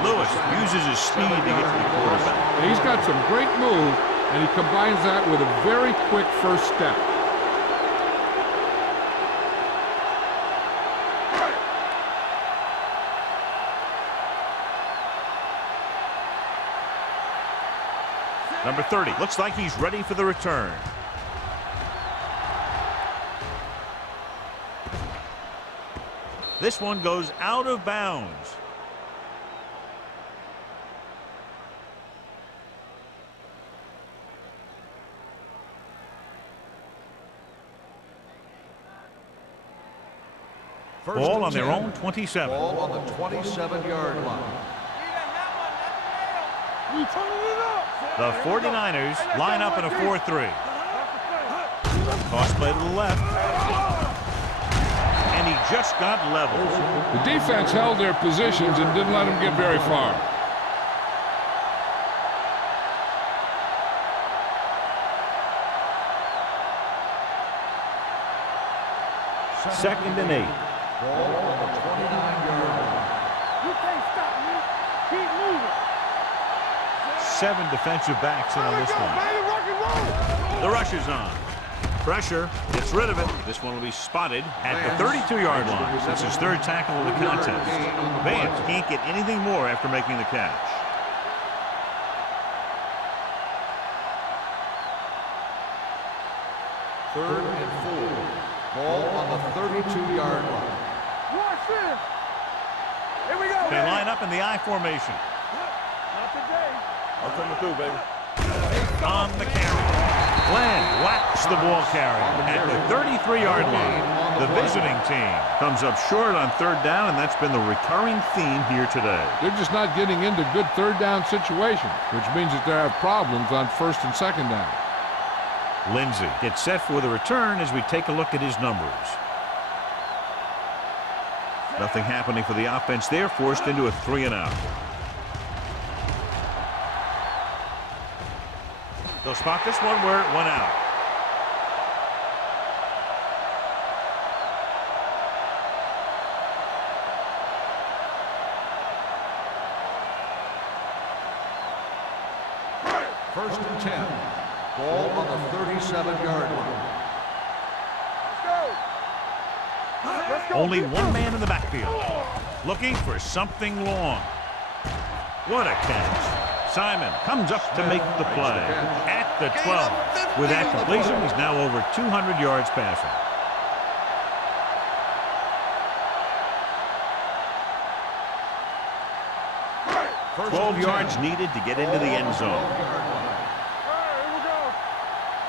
Lewis uses his speed to get to the quarterback. He's got some great move, and he combines that with a very quick first step. Number 30 looks like he's ready for the return. This one goes out of bounds. Ball on their own 27. Ball on the 27-yard line. The 49ers line up in a 4-3. Toss play to the left. And he just got leveled. The defense held their positions and didn't let them get very far. Second and 8. Ball on the 29-yard line. You can't stop me. Keep moving. 7 defensive backs in on this one. Baby, rock and roll. The rush is on. Pressure, gets rid of it. This one will be spotted at the 32-yard line. That's his third tackle of the contest. Vance can't get anything more after making the catch. Third and 4. Ball on the 32-yard line. Watch this. Here we go. They baby. line up in the I formation. Not today. I'm coming through, baby. On the carry. Glenn whacks the ball carrier at the 33-yard line. The visiting team comes up short on third down, and that's been the recurring theme here today. They're just not getting into good third down situations, which means that they have problems on first and second down. Lindsey gets set for the return as we take a look at his numbers. Nothing happening for the offense there, forced into a 3-and-out. They'll spot this one where it went out. First and 10. Ball on the 37-yard line. Let's go. Only one man in the backfield, looking for something long. What a catch. Simon comes up to make the play at the 12. With that completion, he's now over 200 yards passing. First 12 and yards 10. needed to get into the end zone. All right, here we go.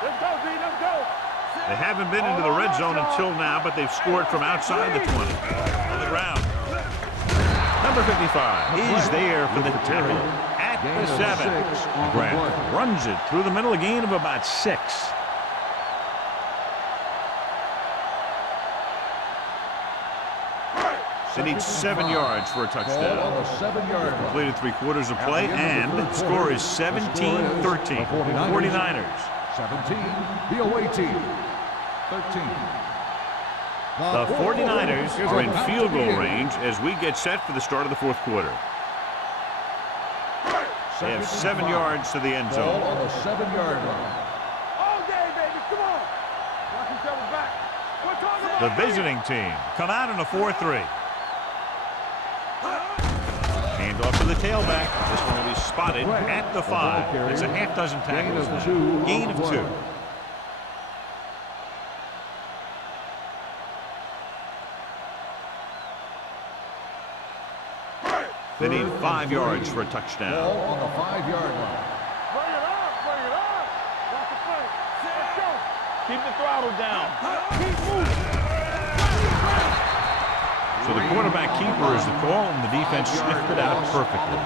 Let's go, D. Let's go. They haven't been into the red zone until now, but they've scored from outside the 20. On the ground. Number 55 is there for the tackle at the 7. Grant runs it through the middle, a gain of about 6. They need 7 yards for a Ball touchdown. on the 7-yard line. Completed 3/4 of play, and the score is 17-13. 49ers. 17, the away team. 13. The 49ers are in field goal range as we get set for the start of the fourth quarter. They have 7 yards to the end Ball zone. on the 7-yard line. All day, baby. Come on. Watch each other back. We're talking about The visiting team come out in a 4-3. Hand off to the tailback. This one will be spotted at the 5. It's a half dozen tackles now. Gain of 2. They need 5 yards for a touchdown. Ball on the 5-yard line. Bring it up. Bring it up. Watch the play. Let's go. Keep the throttle down. Keep moving. So the quarterback keeper is the call, and the defense sniffed it out perfectly.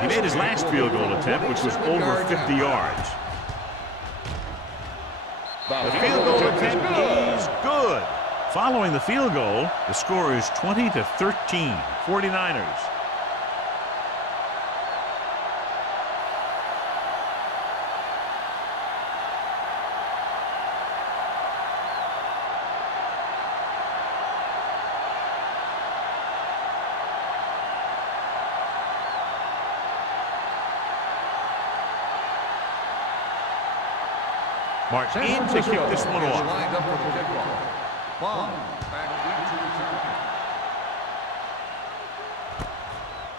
He made his last field goal attempt, which was over 50 yards. The field goal attempt is good. Following the field goal, the score is 20-13, 49ers. Martin in to kick this one off. Lined up for the kickoff. Ball back into return.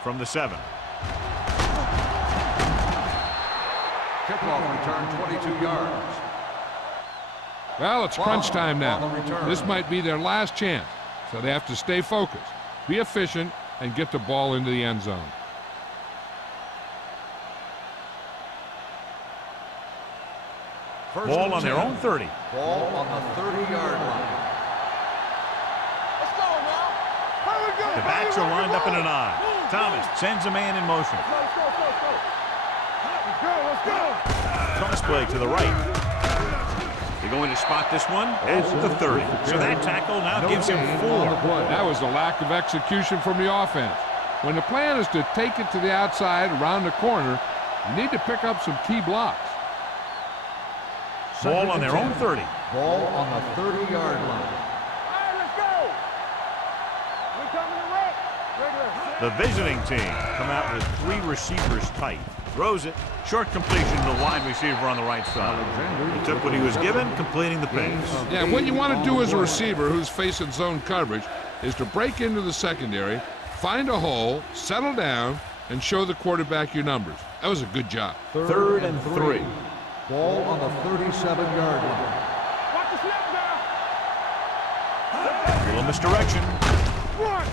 From the 7. Kickoff return 22 yards. Well, it's crunch time now. This might be their last chance, so they have to stay focused, be efficient, and get the ball into the end zone. Ball on their own 30. Ball on the 30-yard line. Let's go now. Here we go. The backs are lined up in an eye. Thomas sends a man in motion. Let's go. Let's go. Cross play to the right. They're going to spot this one at the 30. So that tackle now gives him 4. That was the lack of execution from the offense. When the plan is to take it to the outside around the corner, you need to pick up some key blocks. Ball on their own 30. Ball on the 30-yard line. All right, let's go. We coming to wreck. Regular. The visiting team come out with 3 receivers tight. Throws it. Short completion to the wide receiver on the right side. He took what he was given, completing the pass. Yeah, what you want to do as a receiver who's facing zone coverage is to break into the secondary, find a hole, settle down, and show the quarterback your numbers. That was a good job. 3rd and 3. Ball on the 37-yard line. Watch the snap now. Little misdirection. Run.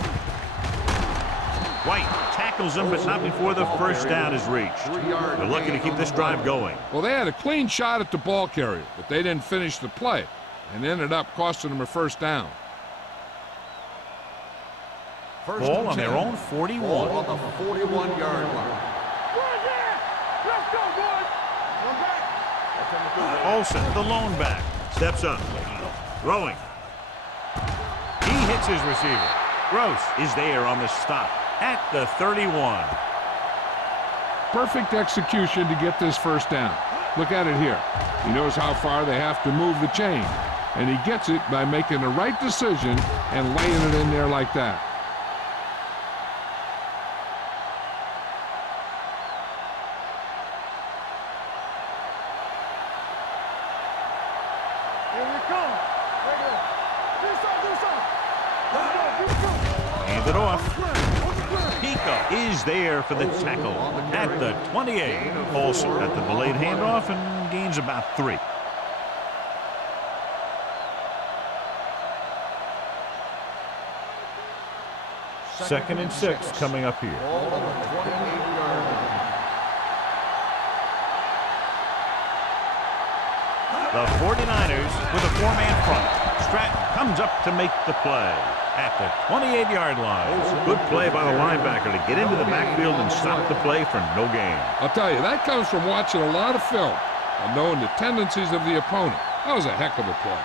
White tackles him, but not before the first down is reached. They're looking to keep this drive going. Well, they had a clean shot at the ball carrier, but they didn't finish the play and ended up costing them a first down. Ball on their own 41. Ball on the 41-yard line. Run there. Let's go, boys. Run back. Olsen, the lone back, steps up. Throwing. He hits his receiver. Gross is there on the stop at the 31. Perfect execution to get this first down. Look at it here. He knows how far they have to move the chain, and he gets it by making the right decision and laying it in there like that. Here we come. Regular. Do something. Let's go. Hand it off. Pico is there for the tackle at the 28. Olsen at the delayed handoff and gains about 3. Second and 6 coming up here. Ball on the 28-yard line. The 49ers with a 4-man front. Stratton comes up to make the play at the 28-yard line. Good play by the linebacker to get into the backfield and stop the play for no gain. I'll tell you, that comes from watching a lot of film and knowing the tendencies of the opponent. That was a heck of a play.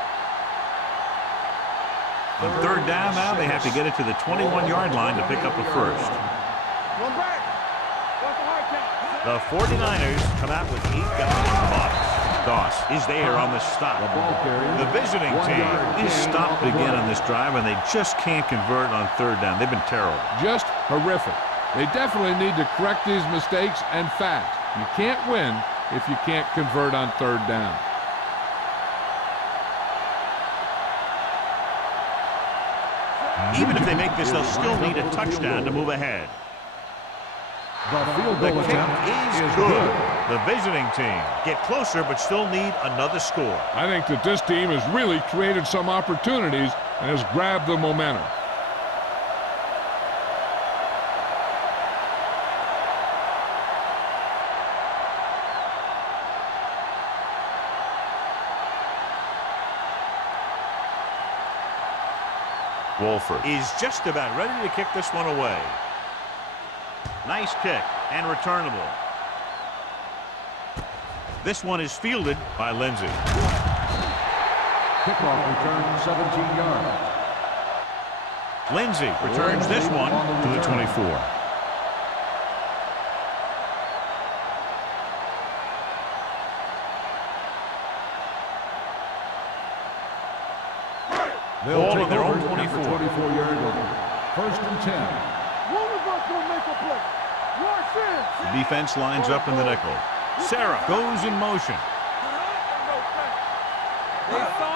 On 3rd down now, they have to get it to the 21-yard line to pick up a first. Run back. Watch the hard count. The 49ers come out with 8 guys in the box. Doss is there on the stop. The visiting team is stopped again on this drive, and they just can't convert on 3rd down. They've been terrible. Just horrific. They definitely need to correct these mistakes and fast. You can't win if you can't convert on 3rd down. Even if they make this, they'll still need a touchdown to move ahead. The field The goal kick attempt is good. The visiting team get closer but still need another score. I think that this team has really created some opportunities and has grabbed the momentum. Wolford is just about ready to kick this one away. Nice kick and returnable. This one is fielded by Lindsey. Kickoff return 17 yards. Lindsey returns this one to the 24. They'll Ball on their own 24. 24-yard line. 1st and 10. One of us will make a play. Watch this. The defense lines up in the nickel. Sarah goes in motion.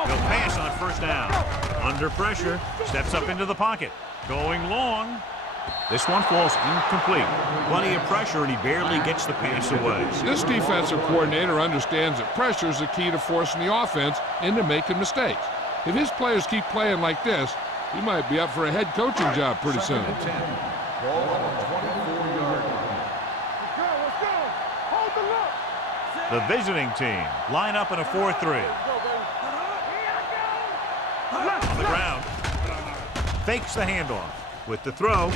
He'll pass on first down. Under pressure, steps up into the pocket. Going long. This one falls incomplete. Plenty of pressure, and he barely gets the pass away. This defensive coordinator understands that pressure is the key to forcing the offense into making mistakes. If his players keep playing like this, he might be up for a head coaching job pretty soon. Ball on the 24-yard line. Let's go. Hold the look. The visiting team line up in a 4-3. On the ground. Fakes the handoff. With the throw.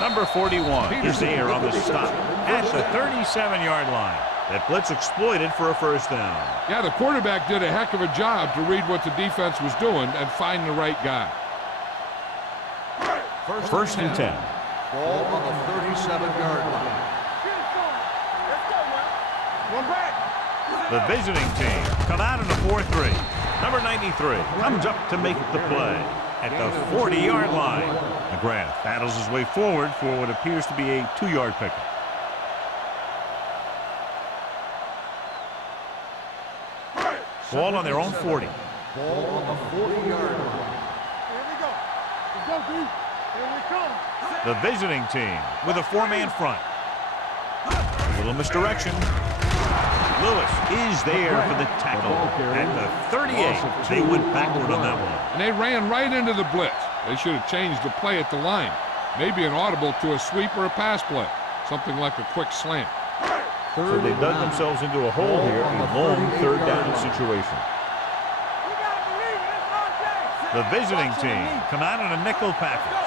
Number 41 is there on the stop at the 37-yard line. That blitz exploited for a first down. Yeah, the quarterback did a heck of a job to read what the defense was doing and find the right guy. First and 10. Ball on the 37-yard line. One back. The visiting team come out in a 4-3. Number 93 comes up to make the play at the 40-yard line. McGrath battles his way forward for what appears to be a 2-yard pickup. Ball on their own 40. Ball on the 40-yard line. Here we go. Let's go, D. Here we come. The visiting team with a 4-man front. Little misdirection. Lewis is there for the tackle at the 38. They went backward on that one. And they ran right into the blitz. They should have changed the play at the line. Maybe an audible to a sweep or a pass play. Something like a quick slant. So they dug themselves into a hole here, a long third down situation. The visiting team come out in a nickel package.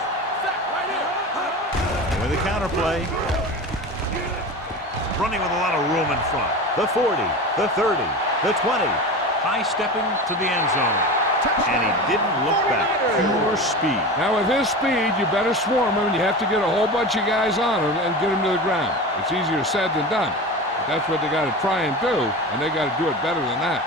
With a counterplay. Running with a lot of room in front. The 40, the 30, the 20. High stepping to the end zone. And he didn't look back. Pure speed. Now with his speed, you better swarm him, and you have to get a whole bunch of guys on him and get him to the ground. It's easier said than done. But that's what they got to try and do, and they got to do it better than that.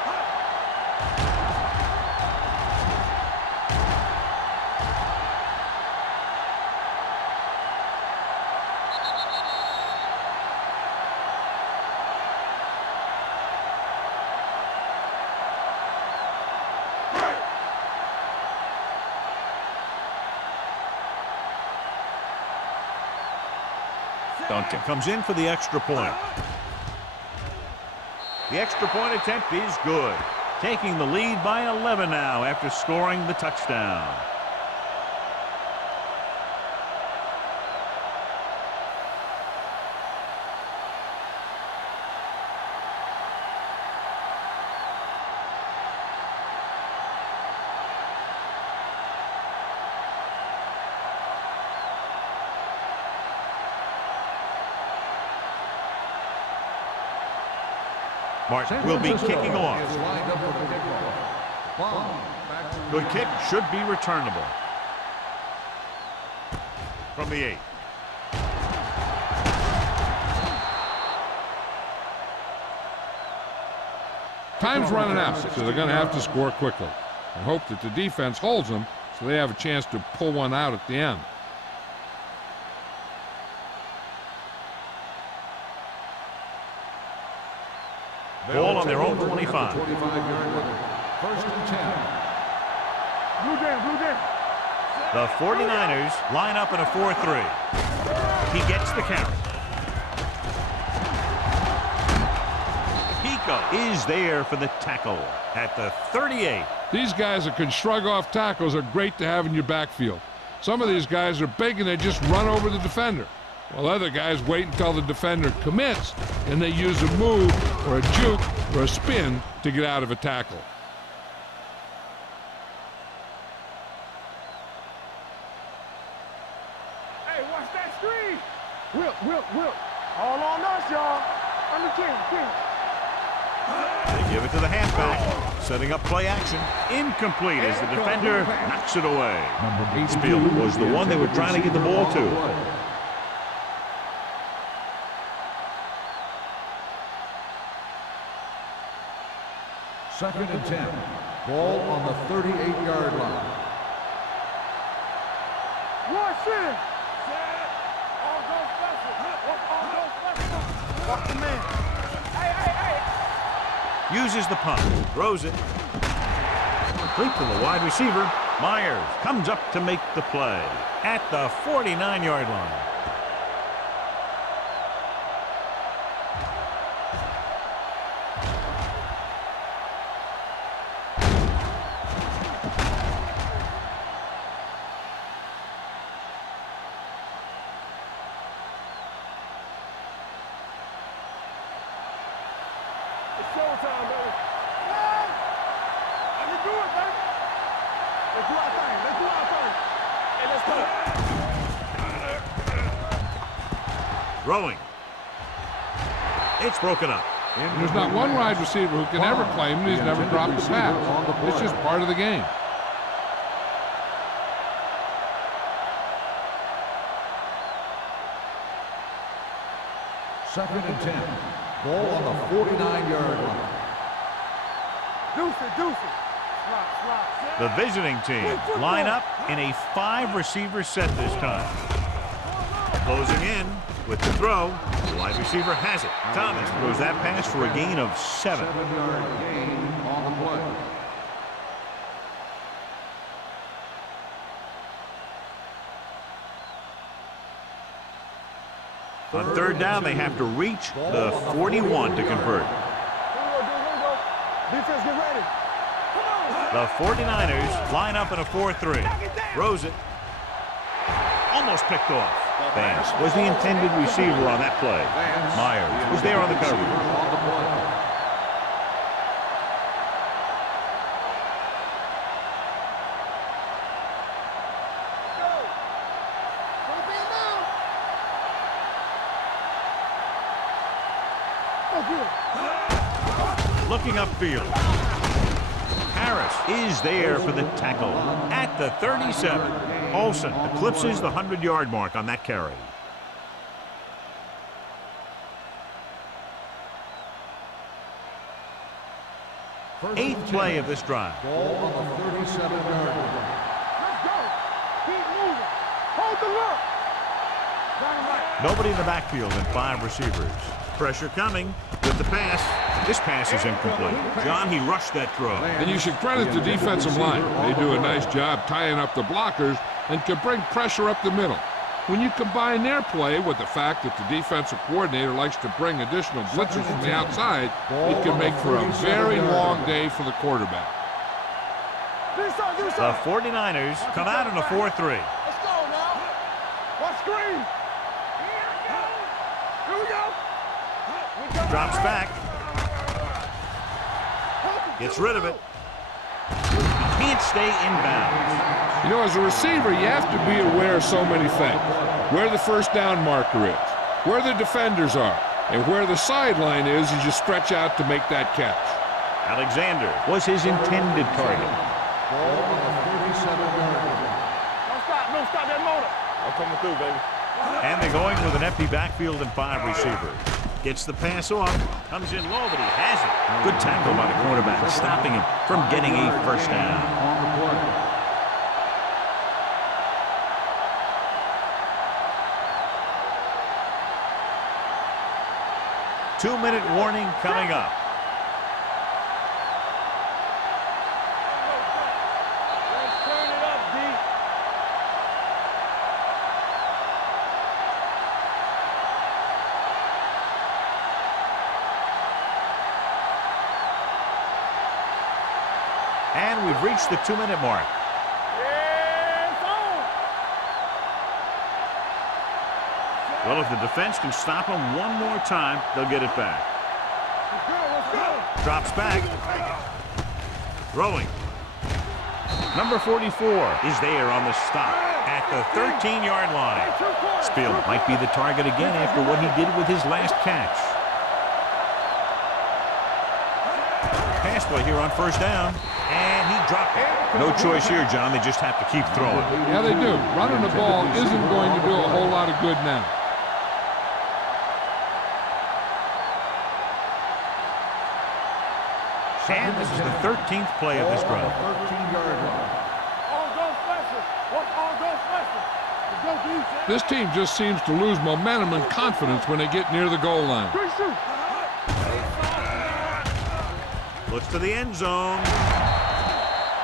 Duncan comes in for the extra point. The extra point attempt is good. Taking the lead by 11 now after scoring the touchdown. Martin will be kicking off. Is lined up for the kickoff. Bomb. Back to Good kick should be returnable. From the 8. Time's running out, so they're going to have to score quickly and hope that the defense holds them so they have a chance to pull one out at the end. Ball on their own 25. 25-yard line. First and 10. Blue jam, blue jam. The 49ers line up in a 4-3. He gets the carry. Pico is there for the tackle at the 38. These guys that can shrug off tackles are great to have in your backfield. Some of these guys are big and they just run over the defender, while other guys wait until the defender commits and they use a move or a juke or a spin to get out of a tackle. Hey, watch that screen. Whip. All on us, y'all. Under 10. They give it to the halfback, setting up play action. Incomplete as the defender knocks it away. Spiel was the one they were trying to get the ball to. Second and 10. Ball on the 38-yard line. Watch it. All go special. Walk the man. Hey. Uses the punt, throws it. complete to the wide receiver. Myers comes up to make the play at the 49-yard line. It's showtime, baby. Let's do it, baby. Let's do our thing. Let's do our thing. Hey, let's go. Throwing. It's broken up. There's not one wide receiver who can ever claim that he's never dropped a pass. It's just part of the game. Second and 10. Ball on the 49-yard line. Deuce it, deuce it. Slot, slot. The visiting team line up in a 5-receiver set this time. Closing in with the throw. The wide receiver has it. Thomas throws that pass for a gain of 7. 7-yard gain on the play. On third down, they have to reach the 41 to convert. Here we go. Defense, get ready. The 49ers line up in a 4-3. Throws it. Almost picked off. Vance was the intended receiver on that play. Myers was there on the coverage. On the play. Looking upfield. Harris is there for the tackle at the 37. Olsen eclipses the 100-yard mark on that carry. Eighth play of this drive. Ball on the 37-yard line. Let's go. Keep moving. Hold the look. Dynamite. Nobody in the backfield and 5 receivers. Pressure coming with the pass. This pass is incomplete. John, he rushed that throw. And you should credit the defensive line. They do a nice job tying up the blockers and can bring pressure up the middle. When you combine their play with the fact that the defensive coordinator likes to bring additional blitzers from the outside, it can make for a very long day for the quarterback. The 49ers come out in a 4-3. Let's go now. One screen. Here we go. Drops back. Gets rid of it. He can't stay in bounds. You know, as a receiver, you have to be aware of so many things. Where the first down marker is, where the defenders are, and where the sideline is as you stretch out to make that catch. Alexander was his intended target. Ball on the 37-yard line. Don't stop that motor. I'm coming through, baby. And they're going with an empty backfield and 5 receivers. Gets the pass off. Comes in low, but he has it. Good tackle by the quarterback, stopping him from getting a first down. On the play. Two-minute warning coming up. Let's turn it up, D. And we've reached the 2-minute mark. Yeah, it's on. Well, if the defense can stop him one more time, they'll get it back. Let's go, let's go. Drops back. Throwing. Number 44 is there on the stop at the 13-yard line. Spiel might be the target again after what he did with his last catch. Pass play here on first down, and he dropped it. No choice here, John. They just have to keep throwing. Yeah, they do. Running the ball isn't going to do a whole lot of good now. And this is the 13th play of this drive. 13-yard line. All go special. What all go special? Let's go, defense. This team just seems to lose momentum and confidence when they get near the goal line. Quick shoot. Looks to the end zone.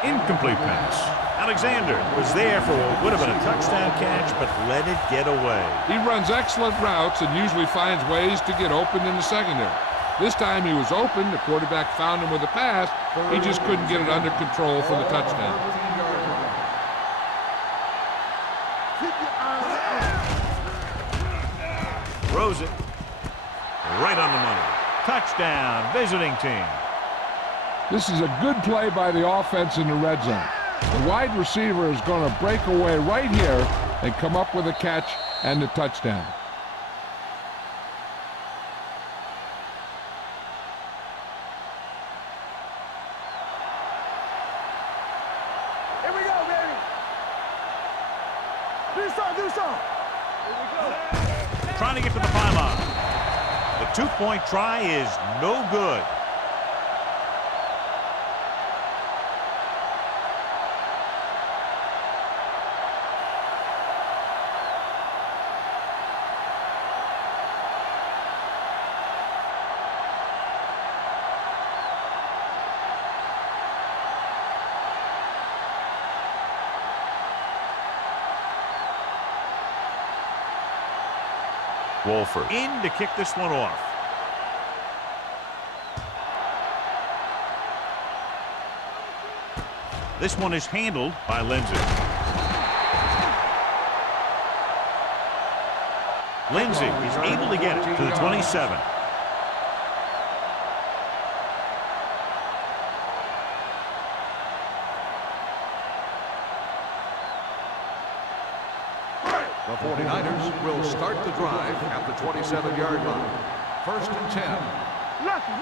Incomplete pass. Alexander was there for what would have been a touchdown catch, but let it get away. He runs excellent routes and usually finds ways to get open in the secondary. This time he was open. The quarterback found him with a pass. He just couldn't get it under control for the touchdown. Throws it right on the money. Touchdown, visiting team. This is a good play by the offense in the red zone. The wide receiver is going to break away right here and come up with a catch and the touchdown. Here we go, baby. Do something. Here we go. Trying to get to the pylon. The two-point try is no good. Wolford in to kick this one off. This one is handled by Lindsey. Lindsey is able to get it to the 27. The 49ers will start the drive at the 27-yard line. First and 10. Lucky.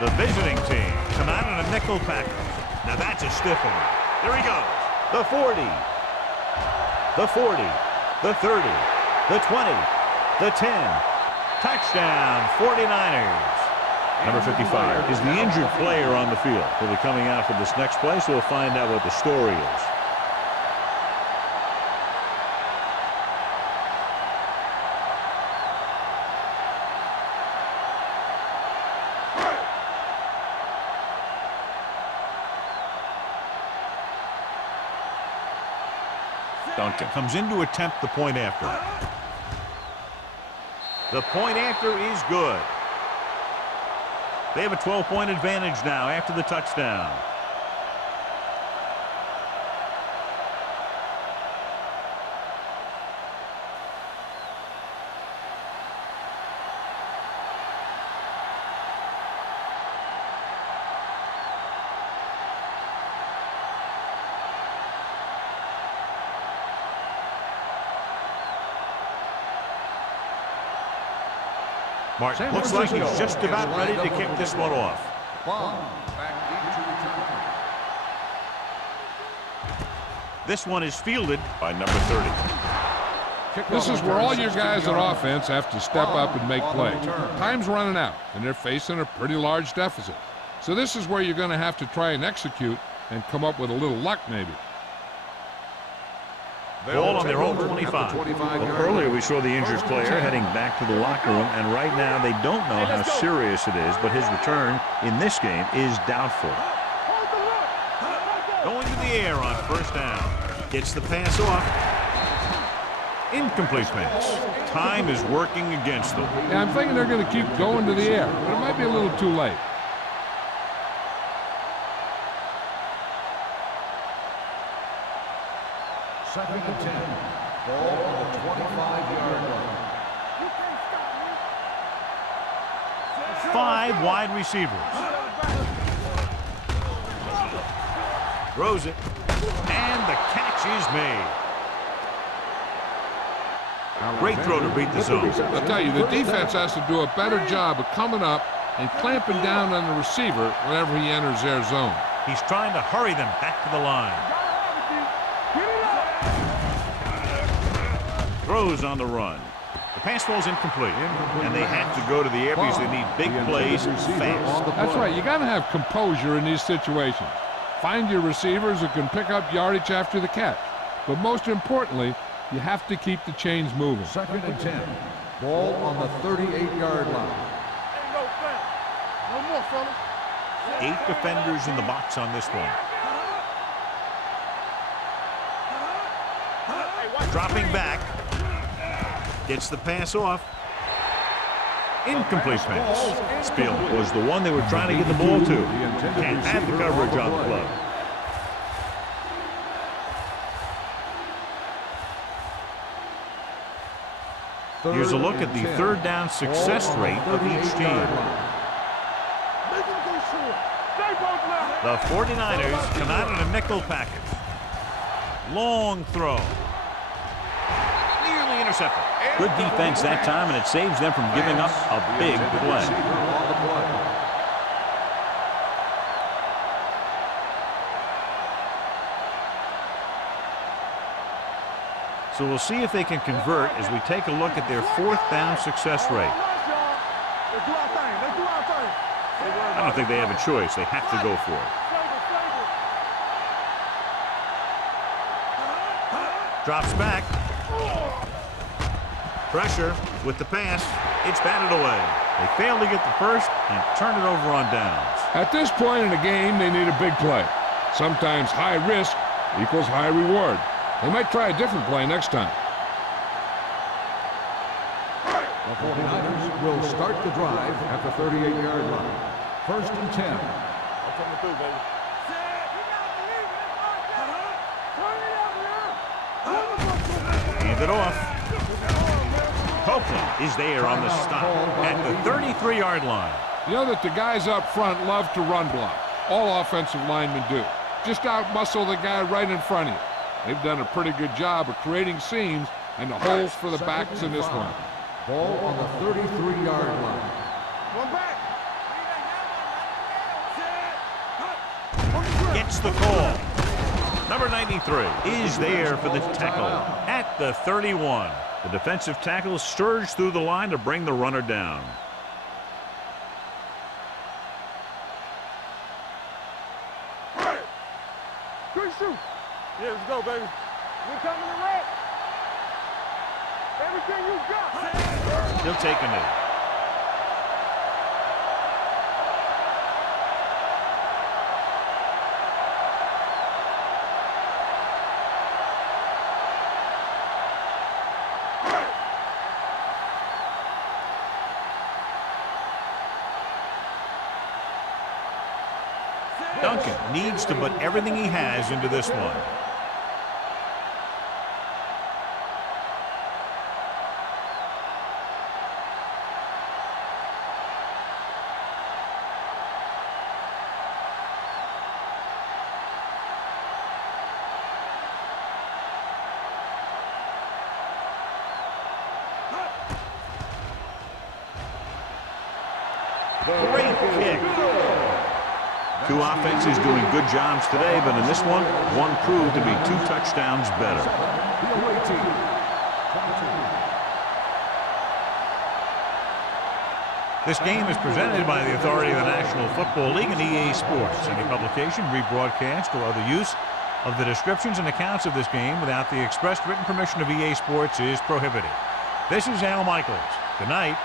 The visiting team come out in a nickel package. Now that's a stiff one. There he goes. The 40. The 40. The 30. The 20. The 10. Touchdown, 49ers. Number 55 is the injured player on the field. He'll be coming out for this next play, so we'll find out what the story is. Duncan comes in to attempt the point after. The point after is good. They have a 12-point advantage now after the touchdown. Martin looks like he's just about ready to kick this one off. This one is fielded by number 30. This is where all your guys on offense have to step up and make plays. Time's running out, and they're facing a pretty large deficit. So this is where you're going to have to try and execute and come up with a little luck maybe. Ball on their own 25. Well, earlier we saw the injured player heading back to the locker room, and right now they don't know how serious it is, but his return in this game is doubtful. Going to the air on first down. Gets the pass off. Incomplete pass. Time is working against them. Yeah, I'm thinking they're going to keep going to the air, but it might be a little too late. Second and 10. Ball on the 25-yard line. 5 wide receivers. Throws it. And the catch is made. Great throw to beat the zone. I'll tell you, the defense has to do a better job of coming up and clamping down on the receiver whenever he enters their zone. He's trying to hurry them back to the line. Throws on the run. The pass falls incomplete, and they have to go to the air because they need big plays fast. That's right. You got to have composure in these situations. Find your receivers who can pick up yardage after the catch. But most importantly, you have to keep the chains moving. Second and 10. Ball on the 38-yard line. No more, fellas. 8 defenders in the box on this one. Dropping back. Gets the pass off. Incomplete pass. Spiel was the one they were trying to get the ball to. Can't have the coverage on the play. Here's a look at the third down success rate of each team. The 49ers come out in a nickel package. Long throw. Nearly intercepted. Good defense that time, and it saves them from giving up a big play. So we'll see if they can convert as we take a look at their fourth down success rate. I don't think they have a choice. They have to go for it. Drops back. Pressure with the pass. It's batted away. They fail to get the first and turn it over on downs. At this point in the game, they need a big play. Sometimes high risk equals high reward. They might try a different play next time. The 49ers will start the drive at the 38-yard line. 1st and 10. I'm coming through, baby. Hand it off. Copeland is there on the stop at the 33-yard line. You know that the guys up front love to run block. All offensive linemen do. Just outmuscle the guy right in front of you. They've done a pretty good job of creating seams and the holes for the backs in this one. Ball on the 33-yard line. One back. Gets the call. Number 93 is there for the tackle at the 31. The defensive tackle surged through the line to bring the runner down. Good shoot. Yeah, let's go, baby. We're coming to red. Everything you got. He'll take a knee. Duncan needs to put everything he has into this one. Great kick. Two offenses doing good jobs today, but in this one proved to be 2 touchdowns better. This game is presented by the authority of the National Football League and EA Sports. Any publication, rebroadcast, or other use of the descriptions and accounts of this game without the expressed written permission of EA Sports is prohibited. This is Al Michaels. Good night.